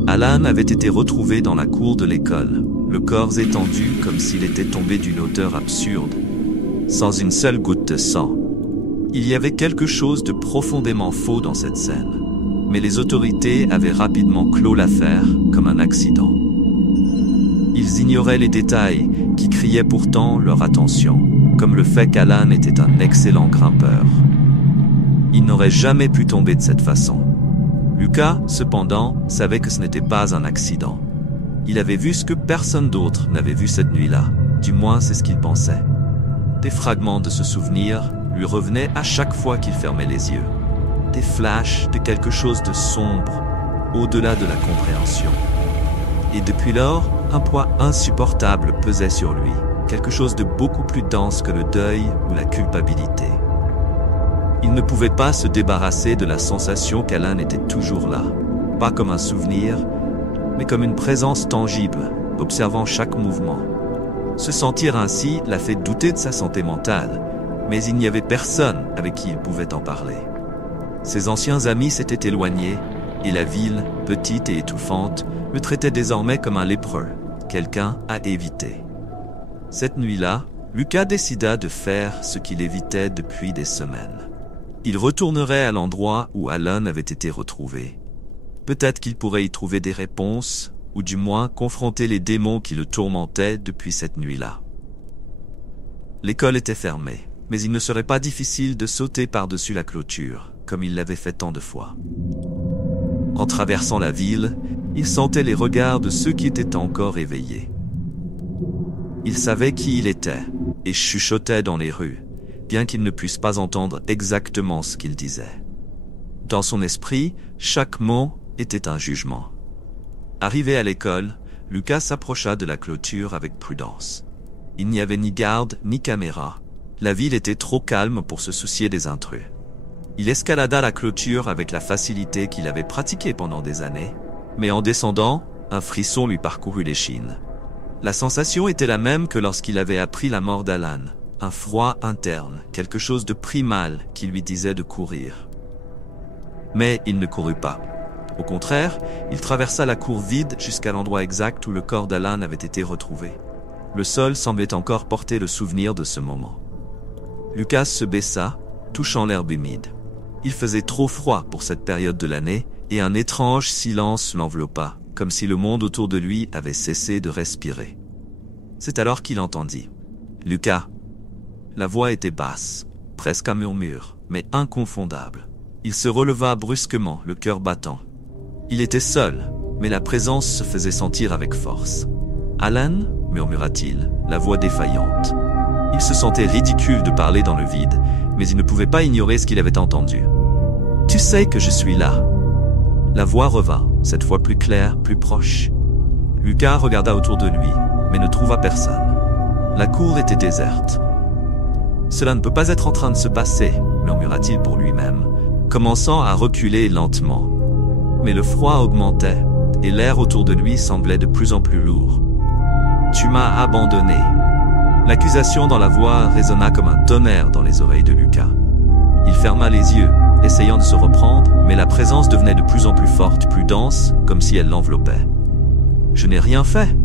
Alan avait été retrouvé dans la cour de l'école, le corps étendu comme s'il était tombé d'une hauteur absurde, sans une seule goutte de sang. Il y avait quelque chose de profondément faux dans cette scène, mais les autorités avaient rapidement clos l'affaire comme un accident. Ils ignoraient les détails qui criaient pourtant leur attention, comme le fait qu'Alan était un excellent grimpeur. Il n'aurait jamais pu tomber de cette façon. Lucas, cependant, savait que ce n'était pas un accident. Il avait vu ce que personne d'autre n'avait vu cette nuit-là. Du moins, c'est ce qu'il pensait. Des fragments de ce souvenir lui revenaient à chaque fois qu'il fermait les yeux. Des flashs de quelque chose de sombre, au-delà de la compréhension. Et depuis lors, un poids insupportable pesait sur lui. Quelque chose de beaucoup plus dense que le deuil ou la culpabilité. Il ne pouvait pas se débarrasser de la sensation qu'Alan était toujours là, pas comme un souvenir, mais comme une présence tangible, observant chaque mouvement. Se sentir ainsi l'a fait douter de sa santé mentale, mais il n'y avait personne avec qui il pouvait en parler. Ses anciens amis s'étaient éloignés, et la ville, petite et étouffante, le traitait désormais comme un lépreux, quelqu'un à éviter. Cette nuit-là, Lucas décida de faire ce qu'il évitait depuis des semaines. Il retournerait à l'endroit où Alan avait été retrouvé. Peut-être qu'il pourrait y trouver des réponses, ou du moins confronter les démons qui le tourmentaient depuis cette nuit-là. L'école était fermée, mais il ne serait pas difficile de sauter par-dessus la clôture, comme il l'avait fait tant de fois. En traversant la ville, il sentait les regards de ceux qui étaient encore éveillés. Il savait qui il était, et chuchotait dans les rues, bien qu'il ne puisse pas entendre exactement ce qu'il disait. Dans son esprit, chaque mot était un jugement. Arrivé à l'école, Lucas s'approcha de la clôture avec prudence. Il n'y avait ni garde ni caméra. La ville était trop calme pour se soucier des intrus. Il escalada la clôture avec la facilité qu'il avait pratiquée pendant des années, mais en descendant, un frisson lui parcourut l'échine. La sensation était la même que lorsqu'il avait appris la mort d'Alan. Un froid interne, quelque chose de primal qui lui disait de courir. Mais il ne courut pas. Au contraire, il traversa la cour vide jusqu'à l'endroit exact où le corps d'Alan avait été retrouvé. Le sol semblait encore porter le souvenir de ce moment. Lucas se baissa, touchant l'herbe humide. Il faisait trop froid pour cette période de l'année et un étrange silence l'enveloppa, comme si le monde autour de lui avait cessé de respirer. C'est alors qu'il entendit « Lucas !» La voix était basse, presque un murmure, mais inconfondable. Il se releva brusquement, le cœur battant. Il était seul, mais la présence se faisait sentir avec force. « Alan » murmura-t-il, la voix défaillante. Il se sentait ridicule de parler dans le vide, mais il ne pouvait pas ignorer ce qu'il avait entendu. « Tu sais que je suis là !» La voix revint, cette fois plus claire, plus proche. Lucas regarda autour de lui, mais ne trouva personne. La cour était déserte. « Cela ne peut pas être en train de se passer », murmura-t-il pour lui-même, commençant à reculer lentement. Mais le froid augmentait, et l'air autour de lui semblait de plus en plus lourd. « Tu m'as abandonné !» L'accusation dans la voix résonna comme un tonnerre dans les oreilles de Lucas. Il ferma les yeux, essayant de se reprendre, mais la présence devenait de plus en plus forte, plus dense, comme si elle l'enveloppait. « Je n'ai rien fait !»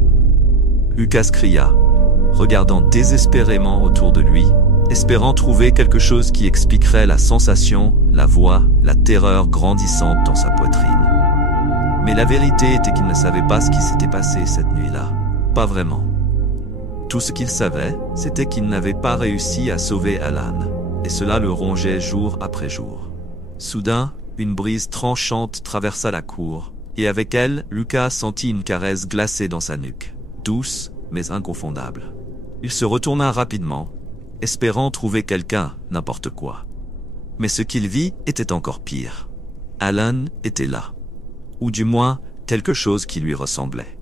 Lucas cria, regardant désespérément autour de lui, espérant trouver quelque chose qui expliquerait la sensation, la voix, la terreur grandissante dans sa poitrine. Mais la vérité était qu'il ne savait pas ce qui s'était passé cette nuit-là. Pas vraiment. Tout ce qu'il savait, c'était qu'il n'avait pas réussi à sauver Alan, et cela le rongeait jour après jour. Soudain, une brise tranchante traversa la cour, et avec elle, Lucas sentit une caresse glacée dans sa nuque, douce mais inconfondable. Il se retourna rapidement, espérant trouver quelqu'un, n'importe quoi. Mais ce qu'il vit était encore pire. Alan était là. Ou du moins, quelque chose qui lui ressemblait.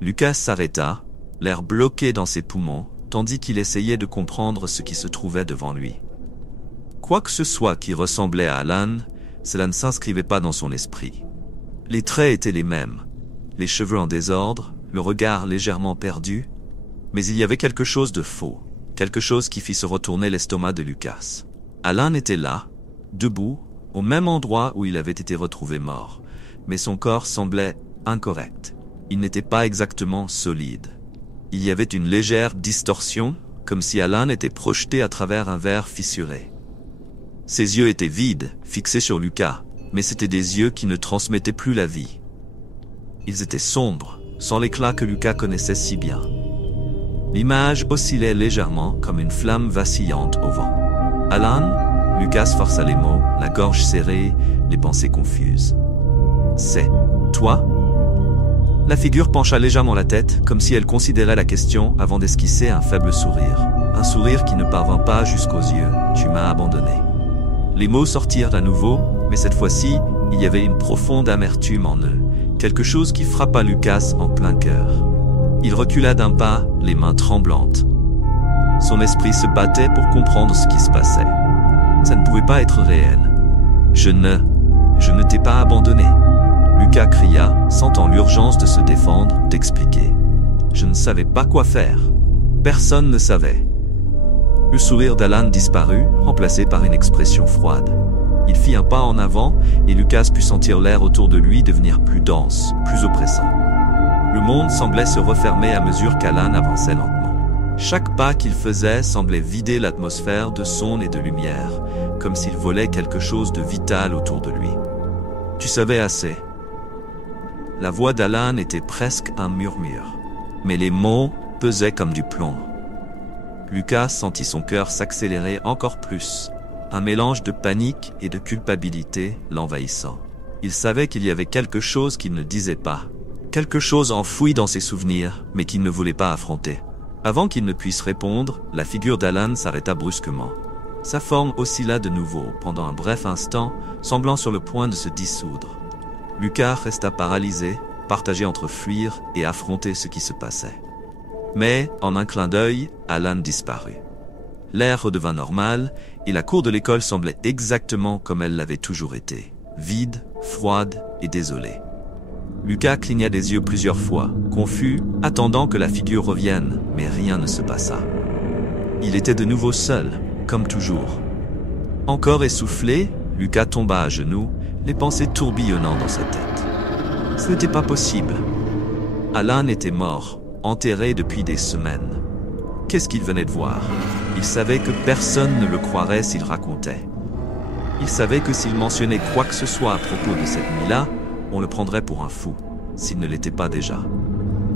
Lucas s'arrêta, l'air bloqué dans ses poumons, tandis qu'il essayait de comprendre ce qui se trouvait devant lui. Quoi que ce soit qui ressemblait à Alan, cela ne s'inscrivait pas dans son esprit. Les traits étaient les mêmes, les cheveux en désordre, le regard légèrement perdu, mais il y avait quelque chose de faux, quelque chose qui fit se retourner l'estomac de Lucas. Alan était là, debout, au même endroit où il avait été retrouvé mort, mais son corps semblait incorrect. Il n'était pas exactement solide. Il y avait une légère distorsion, comme si Alan était projeté à travers un verre fissuré. Ses yeux étaient vides, fixés sur Lucas, mais c'étaient des yeux qui ne transmettaient plus la vie. Ils étaient sombres, sans l'éclat que Lucas connaissait si bien. L'image oscillait légèrement comme une flamme vacillante au vent. « Alan ?» Lucas força les mots, la gorge serrée, les pensées confuses. « C'est toi ?» La figure pencha légèrement la tête, comme si elle considérait la question avant d'esquisser un faible sourire. Un sourire qui ne parvint pas jusqu'aux yeux. « Tu m'as abandonné. » Les mots sortirent à nouveau, mais cette fois-ci, il y avait une profonde amertume en eux, quelque chose qui frappa Lucas en plein cœur. Il recula d'un pas, les mains tremblantes. Son esprit se battait pour comprendre ce qui se passait. Ça ne pouvait pas être réel. Je ne t'ai pas abandonné. Lucas cria, sentant l'urgence de se défendre, d'expliquer. Je ne savais pas quoi faire. Personne ne savait. Le sourire d'Alan disparut, remplacé par une expression froide. Il fit un pas en avant, et Lucas put sentir l'air autour de lui devenir plus dense, plus oppressant. Le monde semblait se refermer à mesure qu'Alan avançait lentement. Chaque pas qu'il faisait semblait vider l'atmosphère de son et de lumière, comme s'il volait quelque chose de vital autour de lui. Tu savais assez. La voix d'Alan était presque un murmure, mais les mots pesaient comme du plomb. Lucas sentit son cœur s'accélérer encore plus, un mélange de panique et de culpabilité l'envahissant. Il savait qu'il y avait quelque chose qu'il ne disait pas, quelque chose enfoui dans ses souvenirs, mais qu'il ne voulait pas affronter. Avant qu'il ne puisse répondre, la figure d'Alan s'arrêta brusquement. Sa forme oscilla de nouveau, pendant un bref instant, semblant sur le point de se dissoudre. Lucas resta paralysé, partagé entre fuir et affronter ce qui se passait. Mais, en un clin d'œil, Alan disparut. L'air redevint normal, et la cour de l'école semblait exactement comme elle l'avait toujours été, vide, froide et désolée. Lucas cligna des yeux plusieurs fois, confus, attendant que la figure revienne, mais rien ne se passa. Il était de nouveau seul, comme toujours. Encore essoufflé, Lucas tomba à genoux, les pensées tourbillonnant dans sa tête. Ce n'était pas possible. Alan était mort, enterré depuis des semaines. Qu'est-ce qu'il venait de voir? Il savait que personne ne le croirait s'il racontait. Il savait que s'il mentionnait quoi que ce soit à propos de cette nuit-là, on le prendrait pour un fou, s'il ne l'était pas déjà.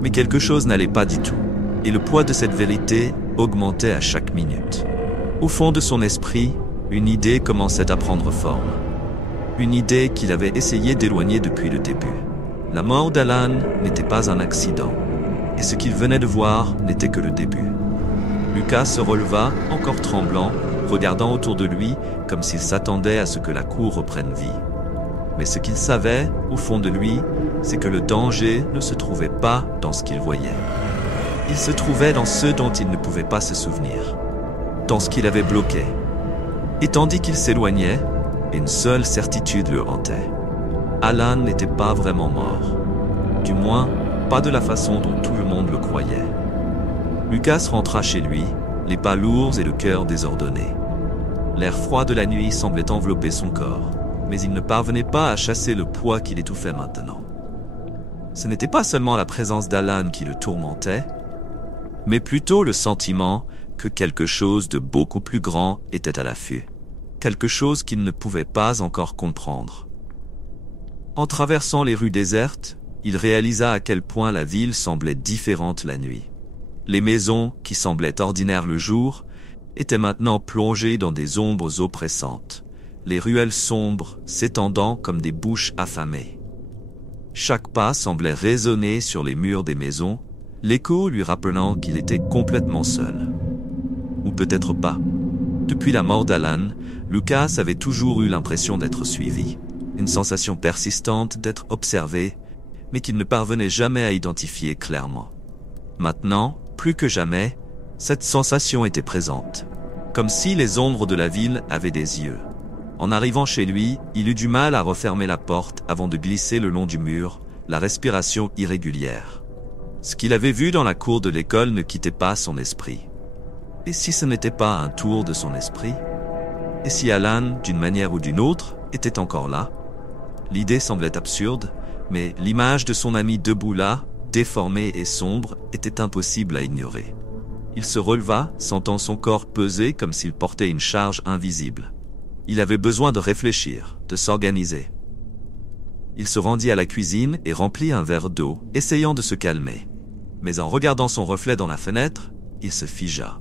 Mais quelque chose n'allait pas du tout, et le poids de cette vérité augmentait à chaque minute. Au fond de son esprit, une idée commençait à prendre forme. Une idée qu'il avait essayé d'éloigner depuis le début. La mort d'Alan n'était pas un accident, et ce qu'il venait de voir n'était que le début. Lucas se releva, encore tremblant, regardant autour de lui comme s'il s'attendait à ce que la cour reprenne vie. Mais ce qu'il savait, au fond de lui, c'est que le danger ne se trouvait pas dans ce qu'il voyait. Il se trouvait dans ce dont il ne pouvait pas se souvenir, dans ce qu'il avait bloqué. Et tandis qu'il s'éloignait, une seule certitude le hantait. Alan n'était pas vraiment mort. Du moins, pas de la façon dont tout le monde le croyait. Lucas rentra chez lui, les pas lourds et le cœur désordonné. L'air froid de la nuit semblait envelopper son corps, mais il ne parvenait pas à chasser le poids qui l'étouffait maintenant. Ce n'était pas seulement la présence d'Alan qui le tourmentait, mais plutôt le sentiment que quelque chose de beaucoup plus grand était à l'affût. Quelque chose qu'il ne pouvait pas encore comprendre. En traversant les rues désertes, il réalisa à quel point la ville semblait différente la nuit. Les maisons, qui semblaient ordinaires le jour, étaient maintenant plongées dans des ombres oppressantes, les ruelles sombres s'étendant comme des bouches affamées. Chaque pas semblait résonner sur les murs des maisons, l'écho lui rappelant qu'il était complètement seul. Ou peut-être pas. Depuis la mort d'Alan, Lucas avait toujours eu l'impression d'être suivi, une sensation persistante d'être observé, mais qu'il ne parvenait jamais à identifier clairement. Maintenant, plus que jamais, cette sensation était présente, comme si les ombres de la ville avaient des yeux. En arrivant chez lui, il eut du mal à refermer la porte avant de glisser le long du mur, la respiration irrégulière. Ce qu'il avait vu dans la cour de l'école ne quittait pas son esprit. Et si ce n'était pas un tour de son esprit? Et si Alan, d'une manière ou d'une autre, était encore là? L'idée semblait absurde, mais l'image de son ami debout là, déformé et sombre, était impossible à ignorer. Il se releva, sentant son corps peser comme s'il portait une charge invisible. Il avait besoin de réfléchir, de s'organiser. Il se rendit à la cuisine et remplit un verre d'eau, essayant de se calmer. Mais en regardant son reflet dans la fenêtre, il se figea.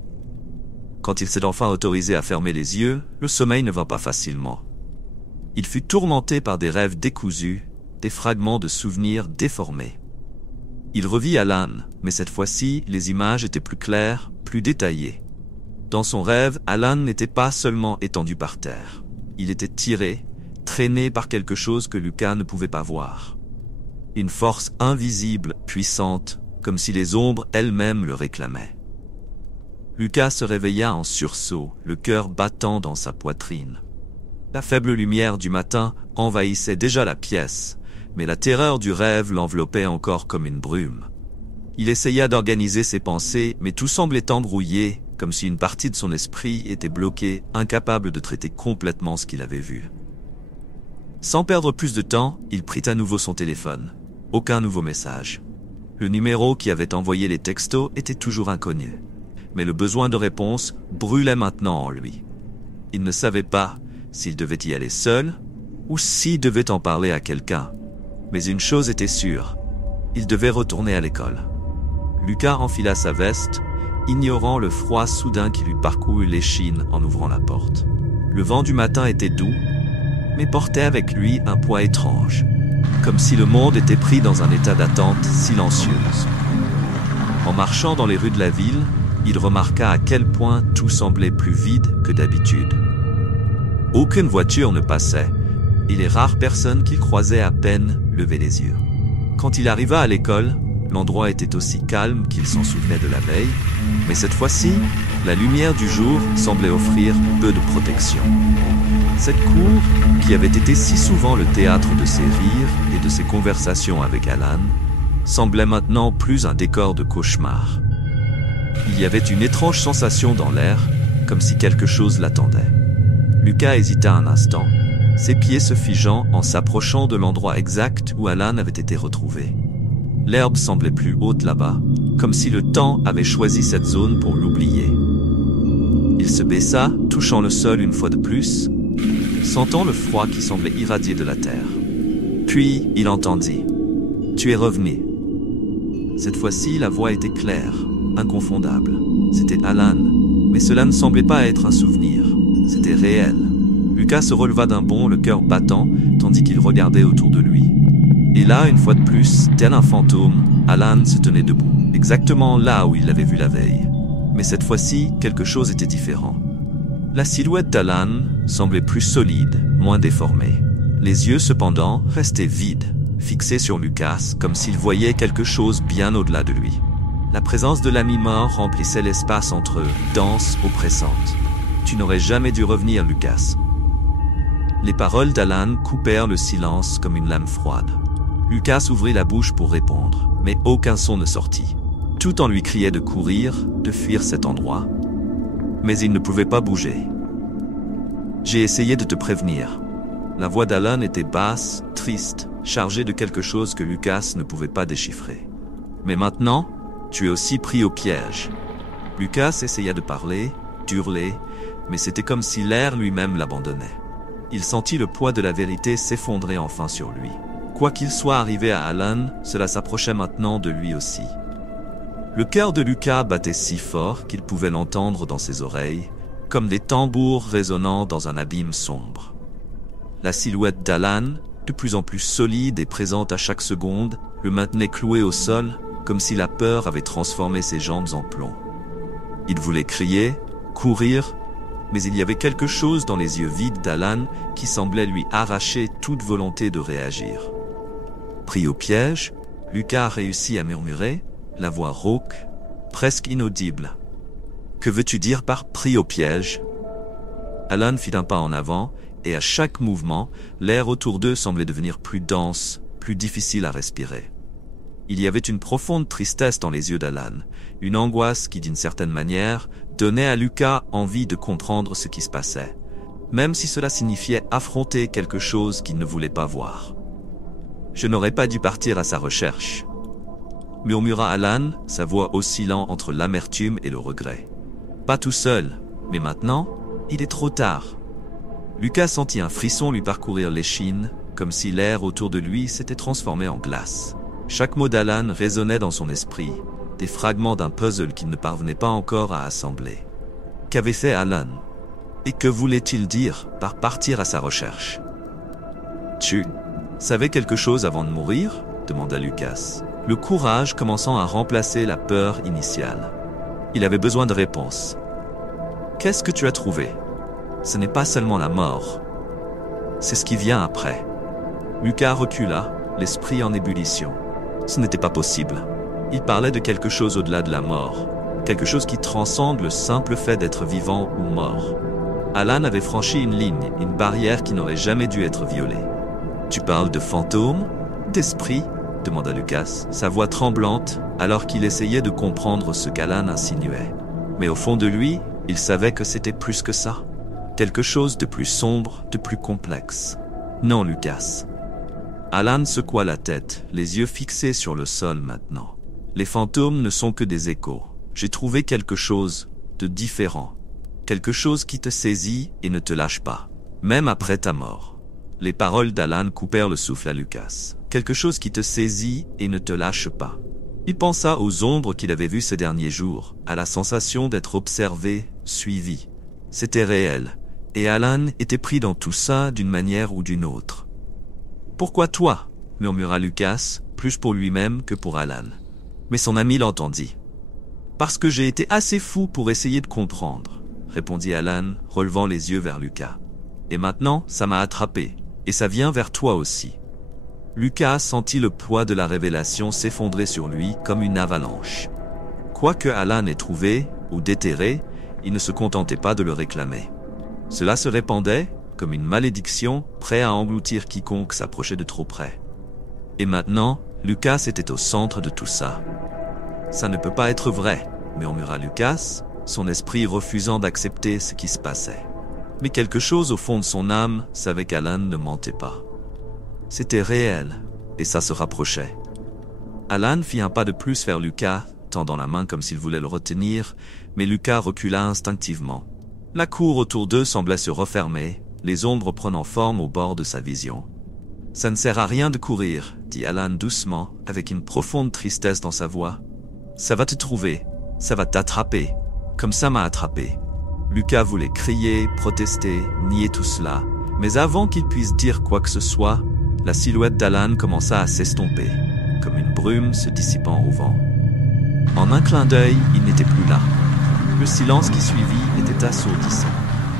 Quand il s'est enfin autorisé à fermer les yeux, le sommeil ne vint pas facilement. Il fut tourmenté par des rêves décousus, des fragments de souvenirs déformés. Il revit Alan, mais cette fois-ci, les images étaient plus claires, plus détaillées. Dans son rêve, Alan n'était pas seulement étendu par terre. Il était tiré, traîné par quelque chose que Lucas ne pouvait pas voir. Une force invisible, puissante, comme si les ombres elles-mêmes le réclamaient. Lucas se réveilla en sursaut, le cœur battant dans sa poitrine. La faible lumière du matin envahissait déjà la pièce, mais la terreur du rêve l'enveloppait encore comme une brume. Il essaya d'organiser ses pensées, mais tout semblait embrouillé, comme si une partie de son esprit était bloquée, incapable de traiter complètement ce qu'il avait vu. Sans perdre plus de temps, il prit à nouveau son téléphone. Aucun nouveau message. Le numéro qui avait envoyé les textos était toujours inconnu. Mais le besoin de réponse brûlait maintenant en lui. Il ne savait pas s'il devait y aller seul ou s'il devait en parler à quelqu'un. Mais une chose était sûre, il devait retourner à l'école. Lucas enfila sa veste, ignorant le froid soudain qui lui parcourut l'échine en ouvrant la porte. Le vent du matin était doux, mais portait avec lui un poids étrange, comme si le monde était pris dans un état d'attente silencieuse. En marchant dans les rues de la ville, il remarqua à quel point tout semblait plus vide que d'habitude. Aucune voiture ne passait, et les rares personnes qu'il croisait à peine levaient les yeux. Quand il arriva à l'école, l'endroit était aussi calme qu'il s'en souvenait de la veille, mais cette fois-ci, la lumière du jour semblait offrir peu de protection. Cette cour, qui avait été si souvent le théâtre de ses rires et de ses conversations avec Alan, semblait maintenant plus un décor de cauchemar. Il y avait une étrange sensation dans l'air, comme si quelque chose l'attendait. Lucas hésita un instant, ses pieds se figeant en s'approchant de l'endroit exact où Alan avait été retrouvé. L'herbe semblait plus haute là-bas, comme si le temps avait choisi cette zone pour l'oublier. Il se baissa, touchant le sol une fois de plus, sentant le froid qui semblait irradier de la terre. Puis, il entendit « Tu es revenu ». Cette fois-ci, la voix était claire, inconfondable. C'était Alan, mais cela ne semblait pas être un souvenir. C'était réel. Lucas se releva d'un bond, le cœur battant, tandis qu'il regardait autour de lui. Et là, une fois de plus, tel un fantôme, Alan se tenait debout, exactement là où il l'avait vu la veille. Mais cette fois-ci, quelque chose était différent. La silhouette d'Alan semblait plus solide, moins déformée. Les yeux, cependant, restaient vides, fixés sur Lucas, comme s'il voyait quelque chose bien au-delà de lui. La présence de l'ami mort remplissait l'espace entre eux, dense, oppressante. « Tu n'aurais jamais dû revenir, Lucas. » Les paroles d'Alan coupèrent le silence comme une lame froide. Lucas ouvrit la bouche pour répondre, mais aucun son ne sortit. Tout en lui criait de courir, de fuir cet endroit. Mais il ne pouvait pas bouger. « J'ai essayé de te prévenir. » La voix d'Alan était basse, triste, chargée de quelque chose que Lucas ne pouvait pas déchiffrer. « Mais maintenant, tu es aussi pris au piège. Lucas essaya de parler, d'hurler, mais c'était comme si l'air lui-même l'abandonnait. Il sentit le poids de la vérité s'effondrer enfin sur lui. Quoi qu'il soit arrivé à Alan, cela s'approchait maintenant de lui aussi. Le cœur de Lucas battait si fort qu'il pouvait l'entendre dans ses oreilles, comme des tambours résonnant dans un abîme sombre. La silhouette d'Alan, de plus en plus solide et présente à chaque seconde, le maintenait cloué au sol, comme si la peur avait transformé ses jambes en plomb. Il voulait crier, courir, mais il y avait quelque chose dans les yeux vides d'Alan qui semblait lui arracher toute volonté de réagir. Pris au piège, Lucas réussit à murmurer, la voix rauque, presque inaudible. « Que veux-tu dire par pris au piège ?» Alan fit un pas en avant, et à chaque mouvement, l'air autour d'eux semblait devenir plus dense, plus difficile à respirer. Il y avait une profonde tristesse dans les yeux d'Alan, une angoisse qui, d'une certaine manière, donnait à Lucas envie de comprendre ce qui se passait, même si cela signifiait affronter quelque chose qu'il ne voulait pas voir. « Je n'aurais pas dû partir à sa recherche », murmura Alan, sa voix oscillant entre l'amertume et le regret. « Pas tout seul, mais maintenant, il est trop tard. » Lucas sentit un frisson lui parcourir l'échine, comme si l'air autour de lui s'était transformé en glace. Chaque mot d'Alan résonnait dans son esprit, des fragments d'un puzzle qu'il ne parvenait pas encore à assembler. Qu'avait fait Alan? Et que voulait-il dire par partir à sa recherche? « Tu savais quelque chose avant de mourir ?» demanda Lucas, le courage commençant à remplacer la peur initiale. Il avait besoin de réponses. « Qu'est-ce que tu as trouvé? Ce n'est pas seulement la mort. C'est ce qui vient après. » Lucas recula, l'esprit en ébullition. Ce n'était pas possible. Il parlait de quelque chose au-delà de la mort, quelque chose qui transcende le simple fait d'être vivant ou mort. Alan avait franchi une ligne, une barrière qui n'aurait jamais dû être violée. « Tu parles de fantômes? D'esprit ?» demanda Lucas, sa voix tremblante, alors qu'il essayait de comprendre ce qu'Alan insinuait. Mais au fond de lui, il savait que c'était plus que ça. Quelque chose de plus sombre, de plus complexe. Non, Lucas. Alan secoua la tête, les yeux fixés sur le sol maintenant. Les fantômes ne sont que des échos. J'ai trouvé quelque chose de différent. Quelque chose qui te saisit et ne te lâche pas, même après ta mort. Les paroles d'Alan coupèrent le souffle à Lucas. Quelque chose qui te saisit et ne te lâche pas. Il pensa aux ombres qu'il avait vues ces derniers jours, à la sensation d'être observé, suivi. C'était réel, et Alan était pris dans tout ça d'une manière ou d'une autre. « Pourquoi toi ?» murmura Lucas, plus pour lui-même que pour Alan. Mais son ami l'entendit. « Parce que j'ai été assez fou pour essayer de comprendre », répondit Alan, relevant les yeux vers Lucas. « Et maintenant, ça m'a attrapé, et ça vient vers toi aussi. » Lucas sentit le poids de la révélation s'effondrer sur lui comme une avalanche. Quoi que Alan ait trouvé ou déterré, il ne se contentait pas de le réclamer. Cela se répandait comme une malédiction, prêt à engloutir quiconque s'approchait de trop près. Et maintenant, Lucas était au centre de tout ça. « Ça ne peut pas être vrai », murmura Lucas, son esprit refusant d'accepter ce qui se passait. Mais quelque chose au fond de son âme savait qu'Alan ne mentait pas. C'était réel, et ça se rapprochait. Alan fit un pas de plus vers Lucas, tendant la main comme s'il voulait le retenir, mais Lucas recula instinctivement. La cour autour d'eux semblait se refermer, les ombres prenant forme au bord de sa vision. « Ça ne sert à rien de courir, » dit Alan doucement, avec une profonde tristesse dans sa voix. « Ça va te trouver, ça va t'attraper, comme ça m'a attrapé. » Lucas voulait crier, protester, nier tout cela, mais avant qu'il puisse dire quoi que ce soit, la silhouette d'Alan commença à s'estomper, comme une brume se dissipant au vent. En un clin d'œil, il n'était plus là. Le silence qui suivit était assourdissant.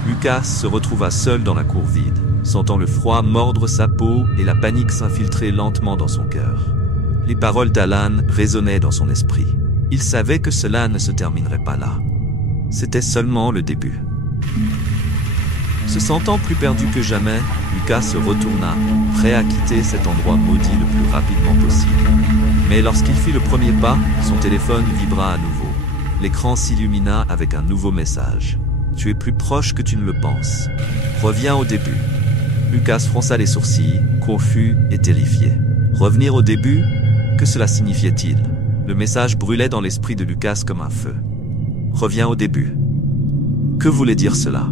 Lucas se retrouva seul dans la cour vide, sentant le froid mordre sa peau et la panique s'infiltrer lentement dans son cœur. Les paroles d'Alan résonnaient dans son esprit. Il savait que cela ne se terminerait pas là. C'était seulement le début. Se sentant plus perdu que jamais, Lucas se retourna, prêt à quitter cet endroit maudit le plus rapidement possible. Mais lorsqu'il fit le premier pas, son téléphone vibra à nouveau. L'écran s'illumina avec un nouveau message. « Tu es plus proche que tu ne le penses. Reviens au début. » Lucas fronça les sourcils, confus et terrifié. Revenir au début? Que cela signifiait-il? Le message brûlait dans l'esprit de Lucas comme un feu. « revient au début. Que voulait dire cela?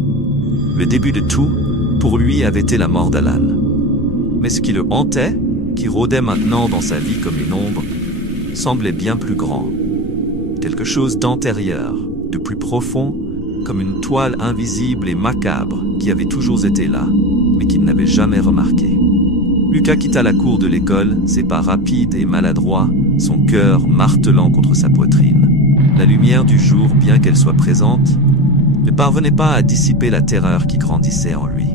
Le début de tout, pour lui, avait été la mort d'Alan. Mais ce qui le hantait, qui rôdait maintenant dans sa vie comme une ombre, semblait bien plus grand. Quelque chose d'antérieur, de plus profond, comme une toile invisible et macabre qui avait toujours été là, mais qu'il n'avait jamais remarqué. Lucas quitta la cour de l'école, ses pas rapides et maladroits, son cœur martelant contre sa poitrine. La lumière du jour, bien qu'elle soit présente, ne parvenait pas à dissiper la terreur qui grandissait en lui.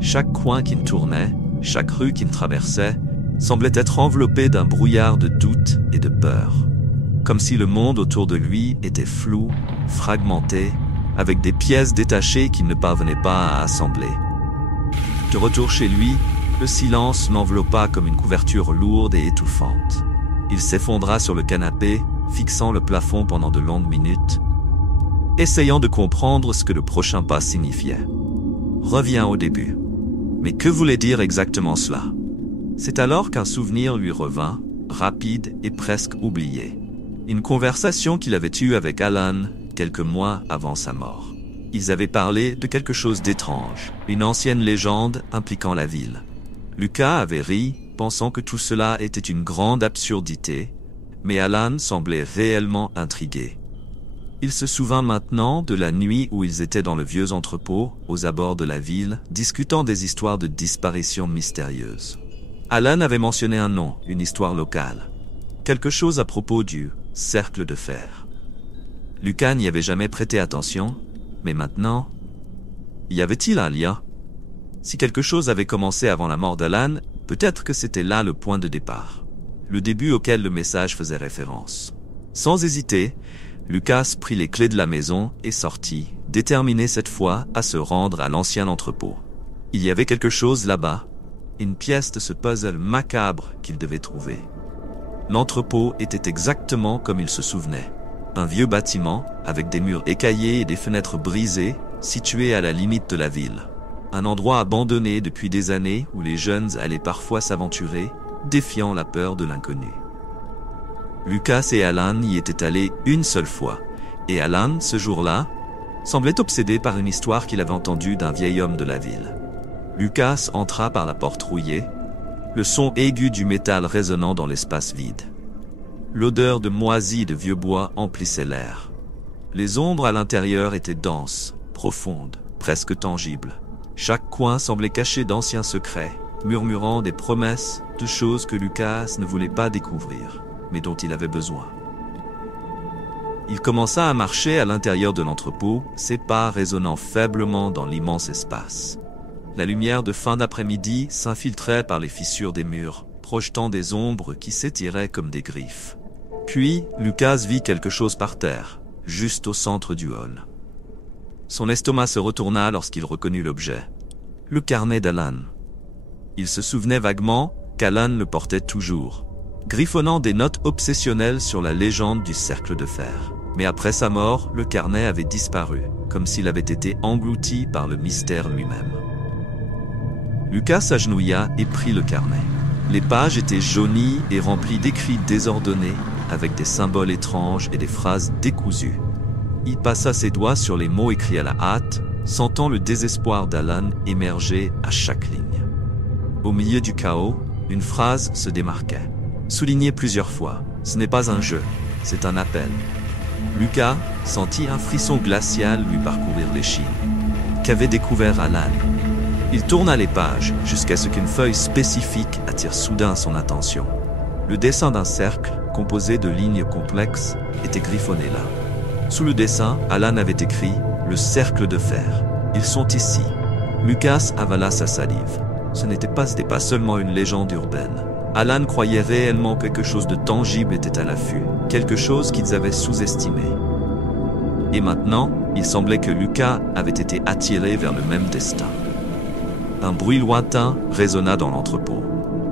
Chaque coin qu'il tournait, chaque rue qu'il traversait, semblait être enveloppé d'un brouillard de doute et de peur. Comme si le monde autour de lui était flou, fragmenté, avec des pièces détachées qu'il ne parvenait pas à assembler. De retour chez lui, le silence l'enveloppa comme une couverture lourde et étouffante. Il s'effondra sur le canapé, fixant le plafond pendant de longues minutes, essayant de comprendre ce que le prochain pas signifiait. Reviens au début. Mais que voulait dire exactement cela? C'est alors qu'un souvenir lui revint, rapide et presque oublié. Une conversation qu'il avait eue avec Alan quelques mois avant sa mort. Ils avaient parlé de quelque chose d'étrange, une ancienne légende impliquant la ville. Lucas avait ri, pensant que tout cela était une grande absurdité, mais Alan semblait réellement intrigué. Il se souvint maintenant de la nuit où ils étaient dans le vieux entrepôt, aux abords de la ville, discutant des histoires de disparitions mystérieuses. Alan avait mentionné un nom, une histoire locale. Quelque chose à propos du cercle de fer. Lucas n'y avait jamais prêté attention, mais maintenant, y avait-il un lien? Si quelque chose avait commencé avant la mort d'Alan, peut-être que c'était là le point de départ, le début auquel le message faisait référence. Sans hésiter, Lucas prit les clés de la maison et sortit, déterminé cette fois à se rendre à l'ancien entrepôt. Il y avait quelque chose là-bas, une pièce de ce puzzle macabre qu'il devait trouver. L'entrepôt était exactement comme il se souvenait. Un vieux bâtiment, avec des murs écaillés et des fenêtres brisées, situé à la limite de la ville. Un endroit abandonné depuis des années où les jeunes allaient parfois s'aventurer, défiant la peur de l'inconnu. Lucas et Alan y étaient allés une seule fois, et Alan, ce jour-là, semblait obsédé par une histoire qu'il avait entendue d'un vieil homme de la ville. Lucas entra par la porte rouillée, le son aigu du métal résonnant dans l'espace vide. L'odeur de moisi de vieux bois emplissait l'air. Les ombres à l'intérieur étaient denses, profondes, presque tangibles. Chaque coin semblait caché d'anciens secrets, murmurant des promesses de choses que Lucas ne voulait pas découvrir, mais dont il avait besoin. Il commença à marcher à l'intérieur de l'entrepôt, ses pas résonnant faiblement dans l'immense espace. La lumière de fin d'après-midi s'infiltrait par les fissures des murs, projetant des ombres qui s'étiraient comme des griffes. Puis, Lucas vit quelque chose par terre, juste au centre du hall. Son estomac se retourna lorsqu'il reconnut l'objet. Le carnet d'Alan. Il se souvenait vaguement qu'Alan le portait toujours, griffonnant des notes obsessionnelles sur la légende du cercle de fer. Mais après sa mort, le carnet avait disparu, comme s'il avait été englouti par le mystère lui-même. Lucas s'agenouilla et prit le carnet. Les pages étaient jaunies et remplies d'écrits désordonnés, avec des symboles étranges et des phrases décousues. Il passa ses doigts sur les mots écrits à la hâte, sentant le désespoir d'Alan émerger à chaque ligne. Au milieu du chaos, une phrase se démarquait, soulignée plusieurs fois. Ce n'est pas un jeu, c'est un appel. Lucas sentit un frisson glacial lui parcourir l'échine. Qu'avait découvert Alan? Il tourna les pages jusqu'à ce qu'une feuille spécifique attire soudain son attention. Le dessin d'un cercle, composé de lignes complexes, était griffonné là. Sous le dessin, Alan avait écrit « Le cercle de fer. Ils sont ici ». Lucas avala sa salive. Ce n'était pas seulement une légende urbaine. Alan croyait réellement que quelque chose de tangible était à l'affût, quelque chose qu'ils avaient sous-estimé. Et maintenant, il semblait que Lucas avait été attiré vers le même destin. Un bruit lointain résonna dans l'entrepôt.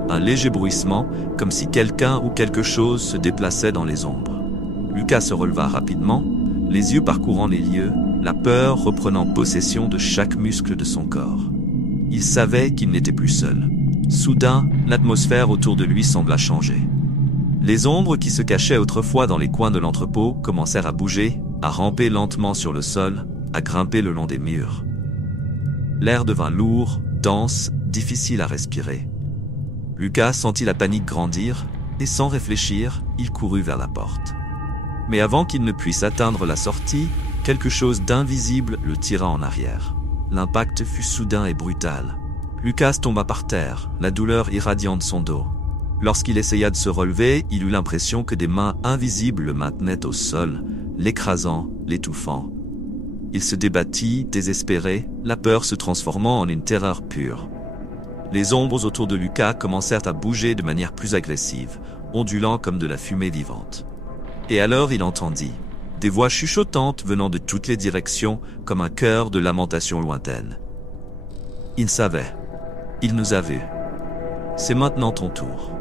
Un léger bruissement, comme si quelqu'un ou quelque chose se déplaçait dans les ombres. Lucas se releva rapidement, les yeux parcourant les lieux, la peur reprenant possession de chaque muscle de son corps. Il savait qu'il n'était plus seul. Soudain, l'atmosphère autour de lui sembla changer. Les ombres qui se cachaient autrefois dans les coins de l'entrepôt commencèrent à bouger, à ramper lentement sur le sol, à grimper le long des murs. L'air devint lourd, dense, difficile à respirer. Lucas sentit la panique grandir, et sans réfléchir, il courut vers la porte. Mais avant qu'il ne puisse atteindre la sortie, quelque chose d'invisible le tira en arrière. L'impact fut soudain et brutal. Lucas tomba par terre, la douleur irradiant de son dos. Lorsqu'il essaya de se relever, il eut l'impression que des mains invisibles le maintenaient au sol, l'écrasant, l'étouffant. Il se débattit, désespéré, la peur se transformant en une terreur pure. Les ombres autour de Lucas commencèrent à bouger de manière plus agressive, ondulant comme de la fumée vivante. Et alors il entendit des voix chuchotantes venant de toutes les directions, comme un chœur de lamentation lointaine. Il savait. Il nous a vus. C'est maintenant ton tour.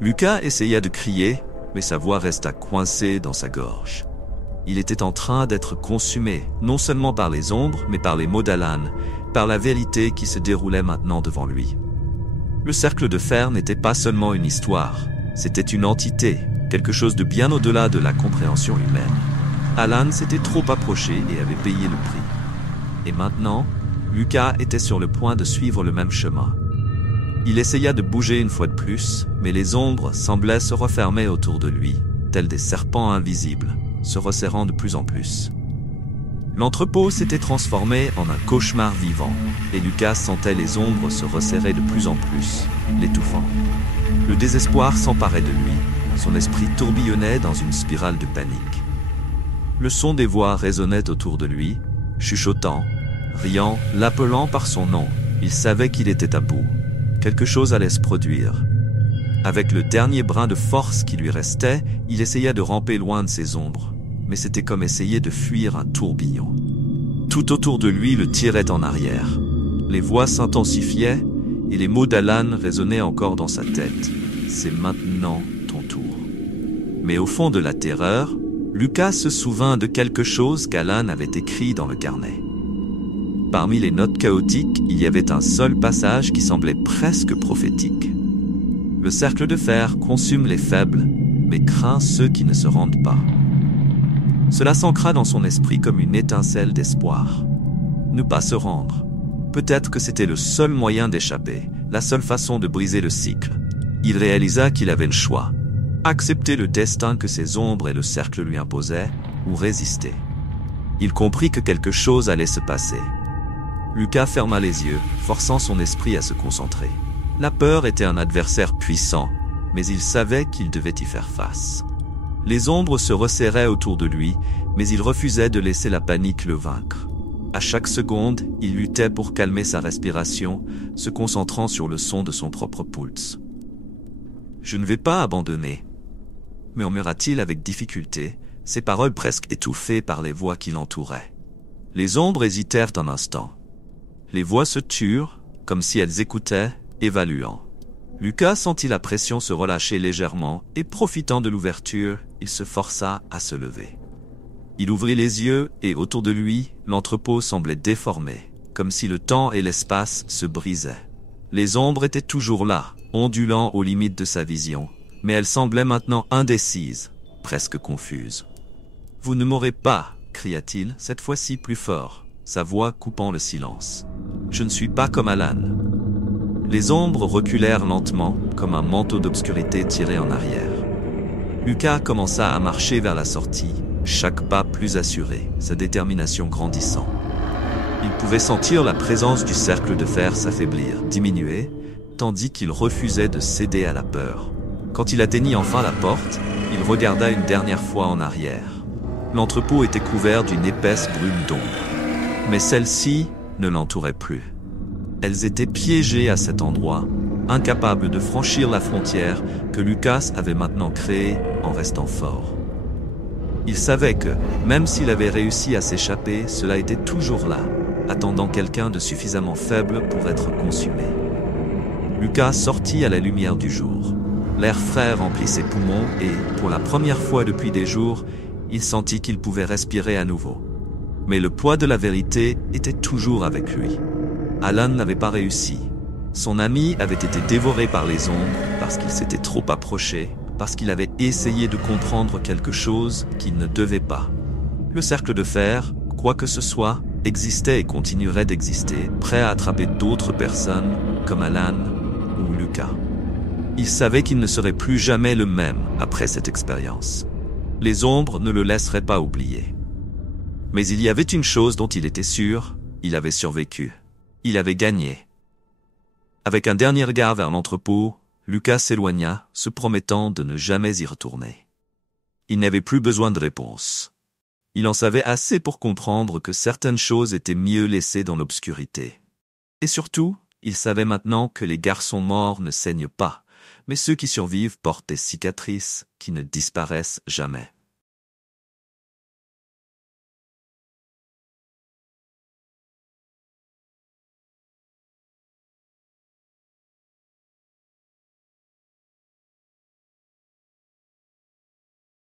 Lucas essaya de crier, mais sa voix resta coincée dans sa gorge. Il était en train d'être consumé, non seulement par les ombres, mais par les mots d'Alan, par la vérité qui se déroulait maintenant devant lui. Le cercle de fer n'était pas seulement une histoire, c'était une entité, quelque chose de bien au-delà de la compréhension humaine. Alan s'était trop approché et avait payé le prix. Et maintenant, Lucas était sur le point de suivre le même chemin. Il essaya de bouger une fois de plus, mais les ombres semblaient se refermer autour de lui, tels des serpents invisibles, se resserrant de plus en plus. L'entrepôt s'était transformé en un cauchemar vivant, et Lucas sentait les ombres se resserrer de plus en plus, l'étouffant. Le désespoir s'emparait de lui, son esprit tourbillonnait dans une spirale de panique. Le son des voix résonnait autour de lui, chuchotant, riant, l'appelant par son nom. Il savait qu'il était à bout. Quelque chose allait se produire. Avec le dernier brin de force qui lui restait, il essaya de ramper loin de ces ombres. Mais c'était comme essayer de fuir un tourbillon. Tout autour de lui le tirait en arrière. Les voix s'intensifiaient et les mots d'Alan résonnaient encore dans sa tête. C'est maintenant ton tour. Mais au fond de la terreur, Lucas se souvint de quelque chose qu'Alan avait écrit dans le carnet. Parmi les notes chaotiques, il y avait un seul passage qui semblait presque prophétique. Le cercle de fer consume les faibles, mais craint ceux qui ne se rendent pas. Cela s'ancra dans son esprit comme une étincelle d'espoir. Ne pas se rendre. Peut-être que c'était le seul moyen d'échapper, la seule façon de briser le cycle. Il réalisa qu'il avait le choix. Accepter le destin que ses ombres et le cercle lui imposaient, ou résister. Il comprit que quelque chose allait se passer. Lucas ferma les yeux, forçant son esprit à se concentrer. La peur était un adversaire puissant, mais il savait qu'il devait y faire face. Les ombres se resserraient autour de lui, mais il refusait de laisser la panique le vaincre. À chaque seconde, il luttait pour calmer sa respiration, se concentrant sur le son de son propre pouls. « Je ne vais pas abandonner », murmura-t-il avec difficulté, ses paroles presque étouffées par les voix qui l'entouraient. Les ombres hésitèrent un instant. Les voix se turent, comme si elles écoutaient, évaluant. Lucas sentit la pression se relâcher légèrement et, profitant de l'ouverture, il se força à se lever. Il ouvrit les yeux et, autour de lui, l'entrepôt semblait déformé, comme si le temps et l'espace se brisaient. Les ombres étaient toujours là, ondulant aux limites de sa vision, mais elles semblaient maintenant indécises, presque confuses. « Vous ne m'aurez pas !» cria-t-il, cette fois-ci plus fort, sa voix coupant le silence. « Je ne suis pas comme Alan. » Les ombres reculèrent lentement, comme un manteau d'obscurité tiré en arrière. Lucas commença à marcher vers la sortie, chaque pas plus assuré, sa détermination grandissant. Il pouvait sentir la présence du cercle de fer s'affaiblir, diminuer, tandis qu'il refusait de céder à la peur. Quand il atteignit enfin la porte, il regarda une dernière fois en arrière. L'entrepôt était couvert d'une épaisse brume d'ombre. Mais celle-ci ne l'entourait plus. Elles étaient piégées à cet endroit, incapables de franchir la frontière que Lucas avait maintenant créée en restant fort. Il savait que, même s'il avait réussi à s'échapper, cela était toujours là, attendant quelqu'un de suffisamment faible pour être consumé. Lucas sortit à la lumière du jour. L'air frais remplit ses poumons et, pour la première fois depuis des jours, il sentit qu'il pouvait respirer à nouveau. Mais le poids de la vérité était toujours avec lui. Alan n'avait pas réussi. Son ami avait été dévoré par les ombres parce qu'il s'était trop approché, parce qu'il avait essayé de comprendre quelque chose qu'il ne devait pas. Le cercle de fer, quoi que ce soit, existait et continuerait d'exister, prêt à attraper d'autres personnes, comme Alan ou Lucas. Il savait qu'il ne serait plus jamais le même après cette expérience. Les ombres ne le laisseraient pas oublier. Mais il y avait une chose dont il était sûr, il avait survécu. Il avait gagné. Avec un dernier regard vers l'entrepôt, Lucas s'éloigna, se promettant de ne jamais y retourner. Il n'avait plus besoin de réponse. Il en savait assez pour comprendre que certaines choses étaient mieux laissées dans l'obscurité. Et surtout, il savait maintenant que les garçons morts ne saignent pas, mais ceux qui survivent portent des cicatrices qui ne disparaissent jamais.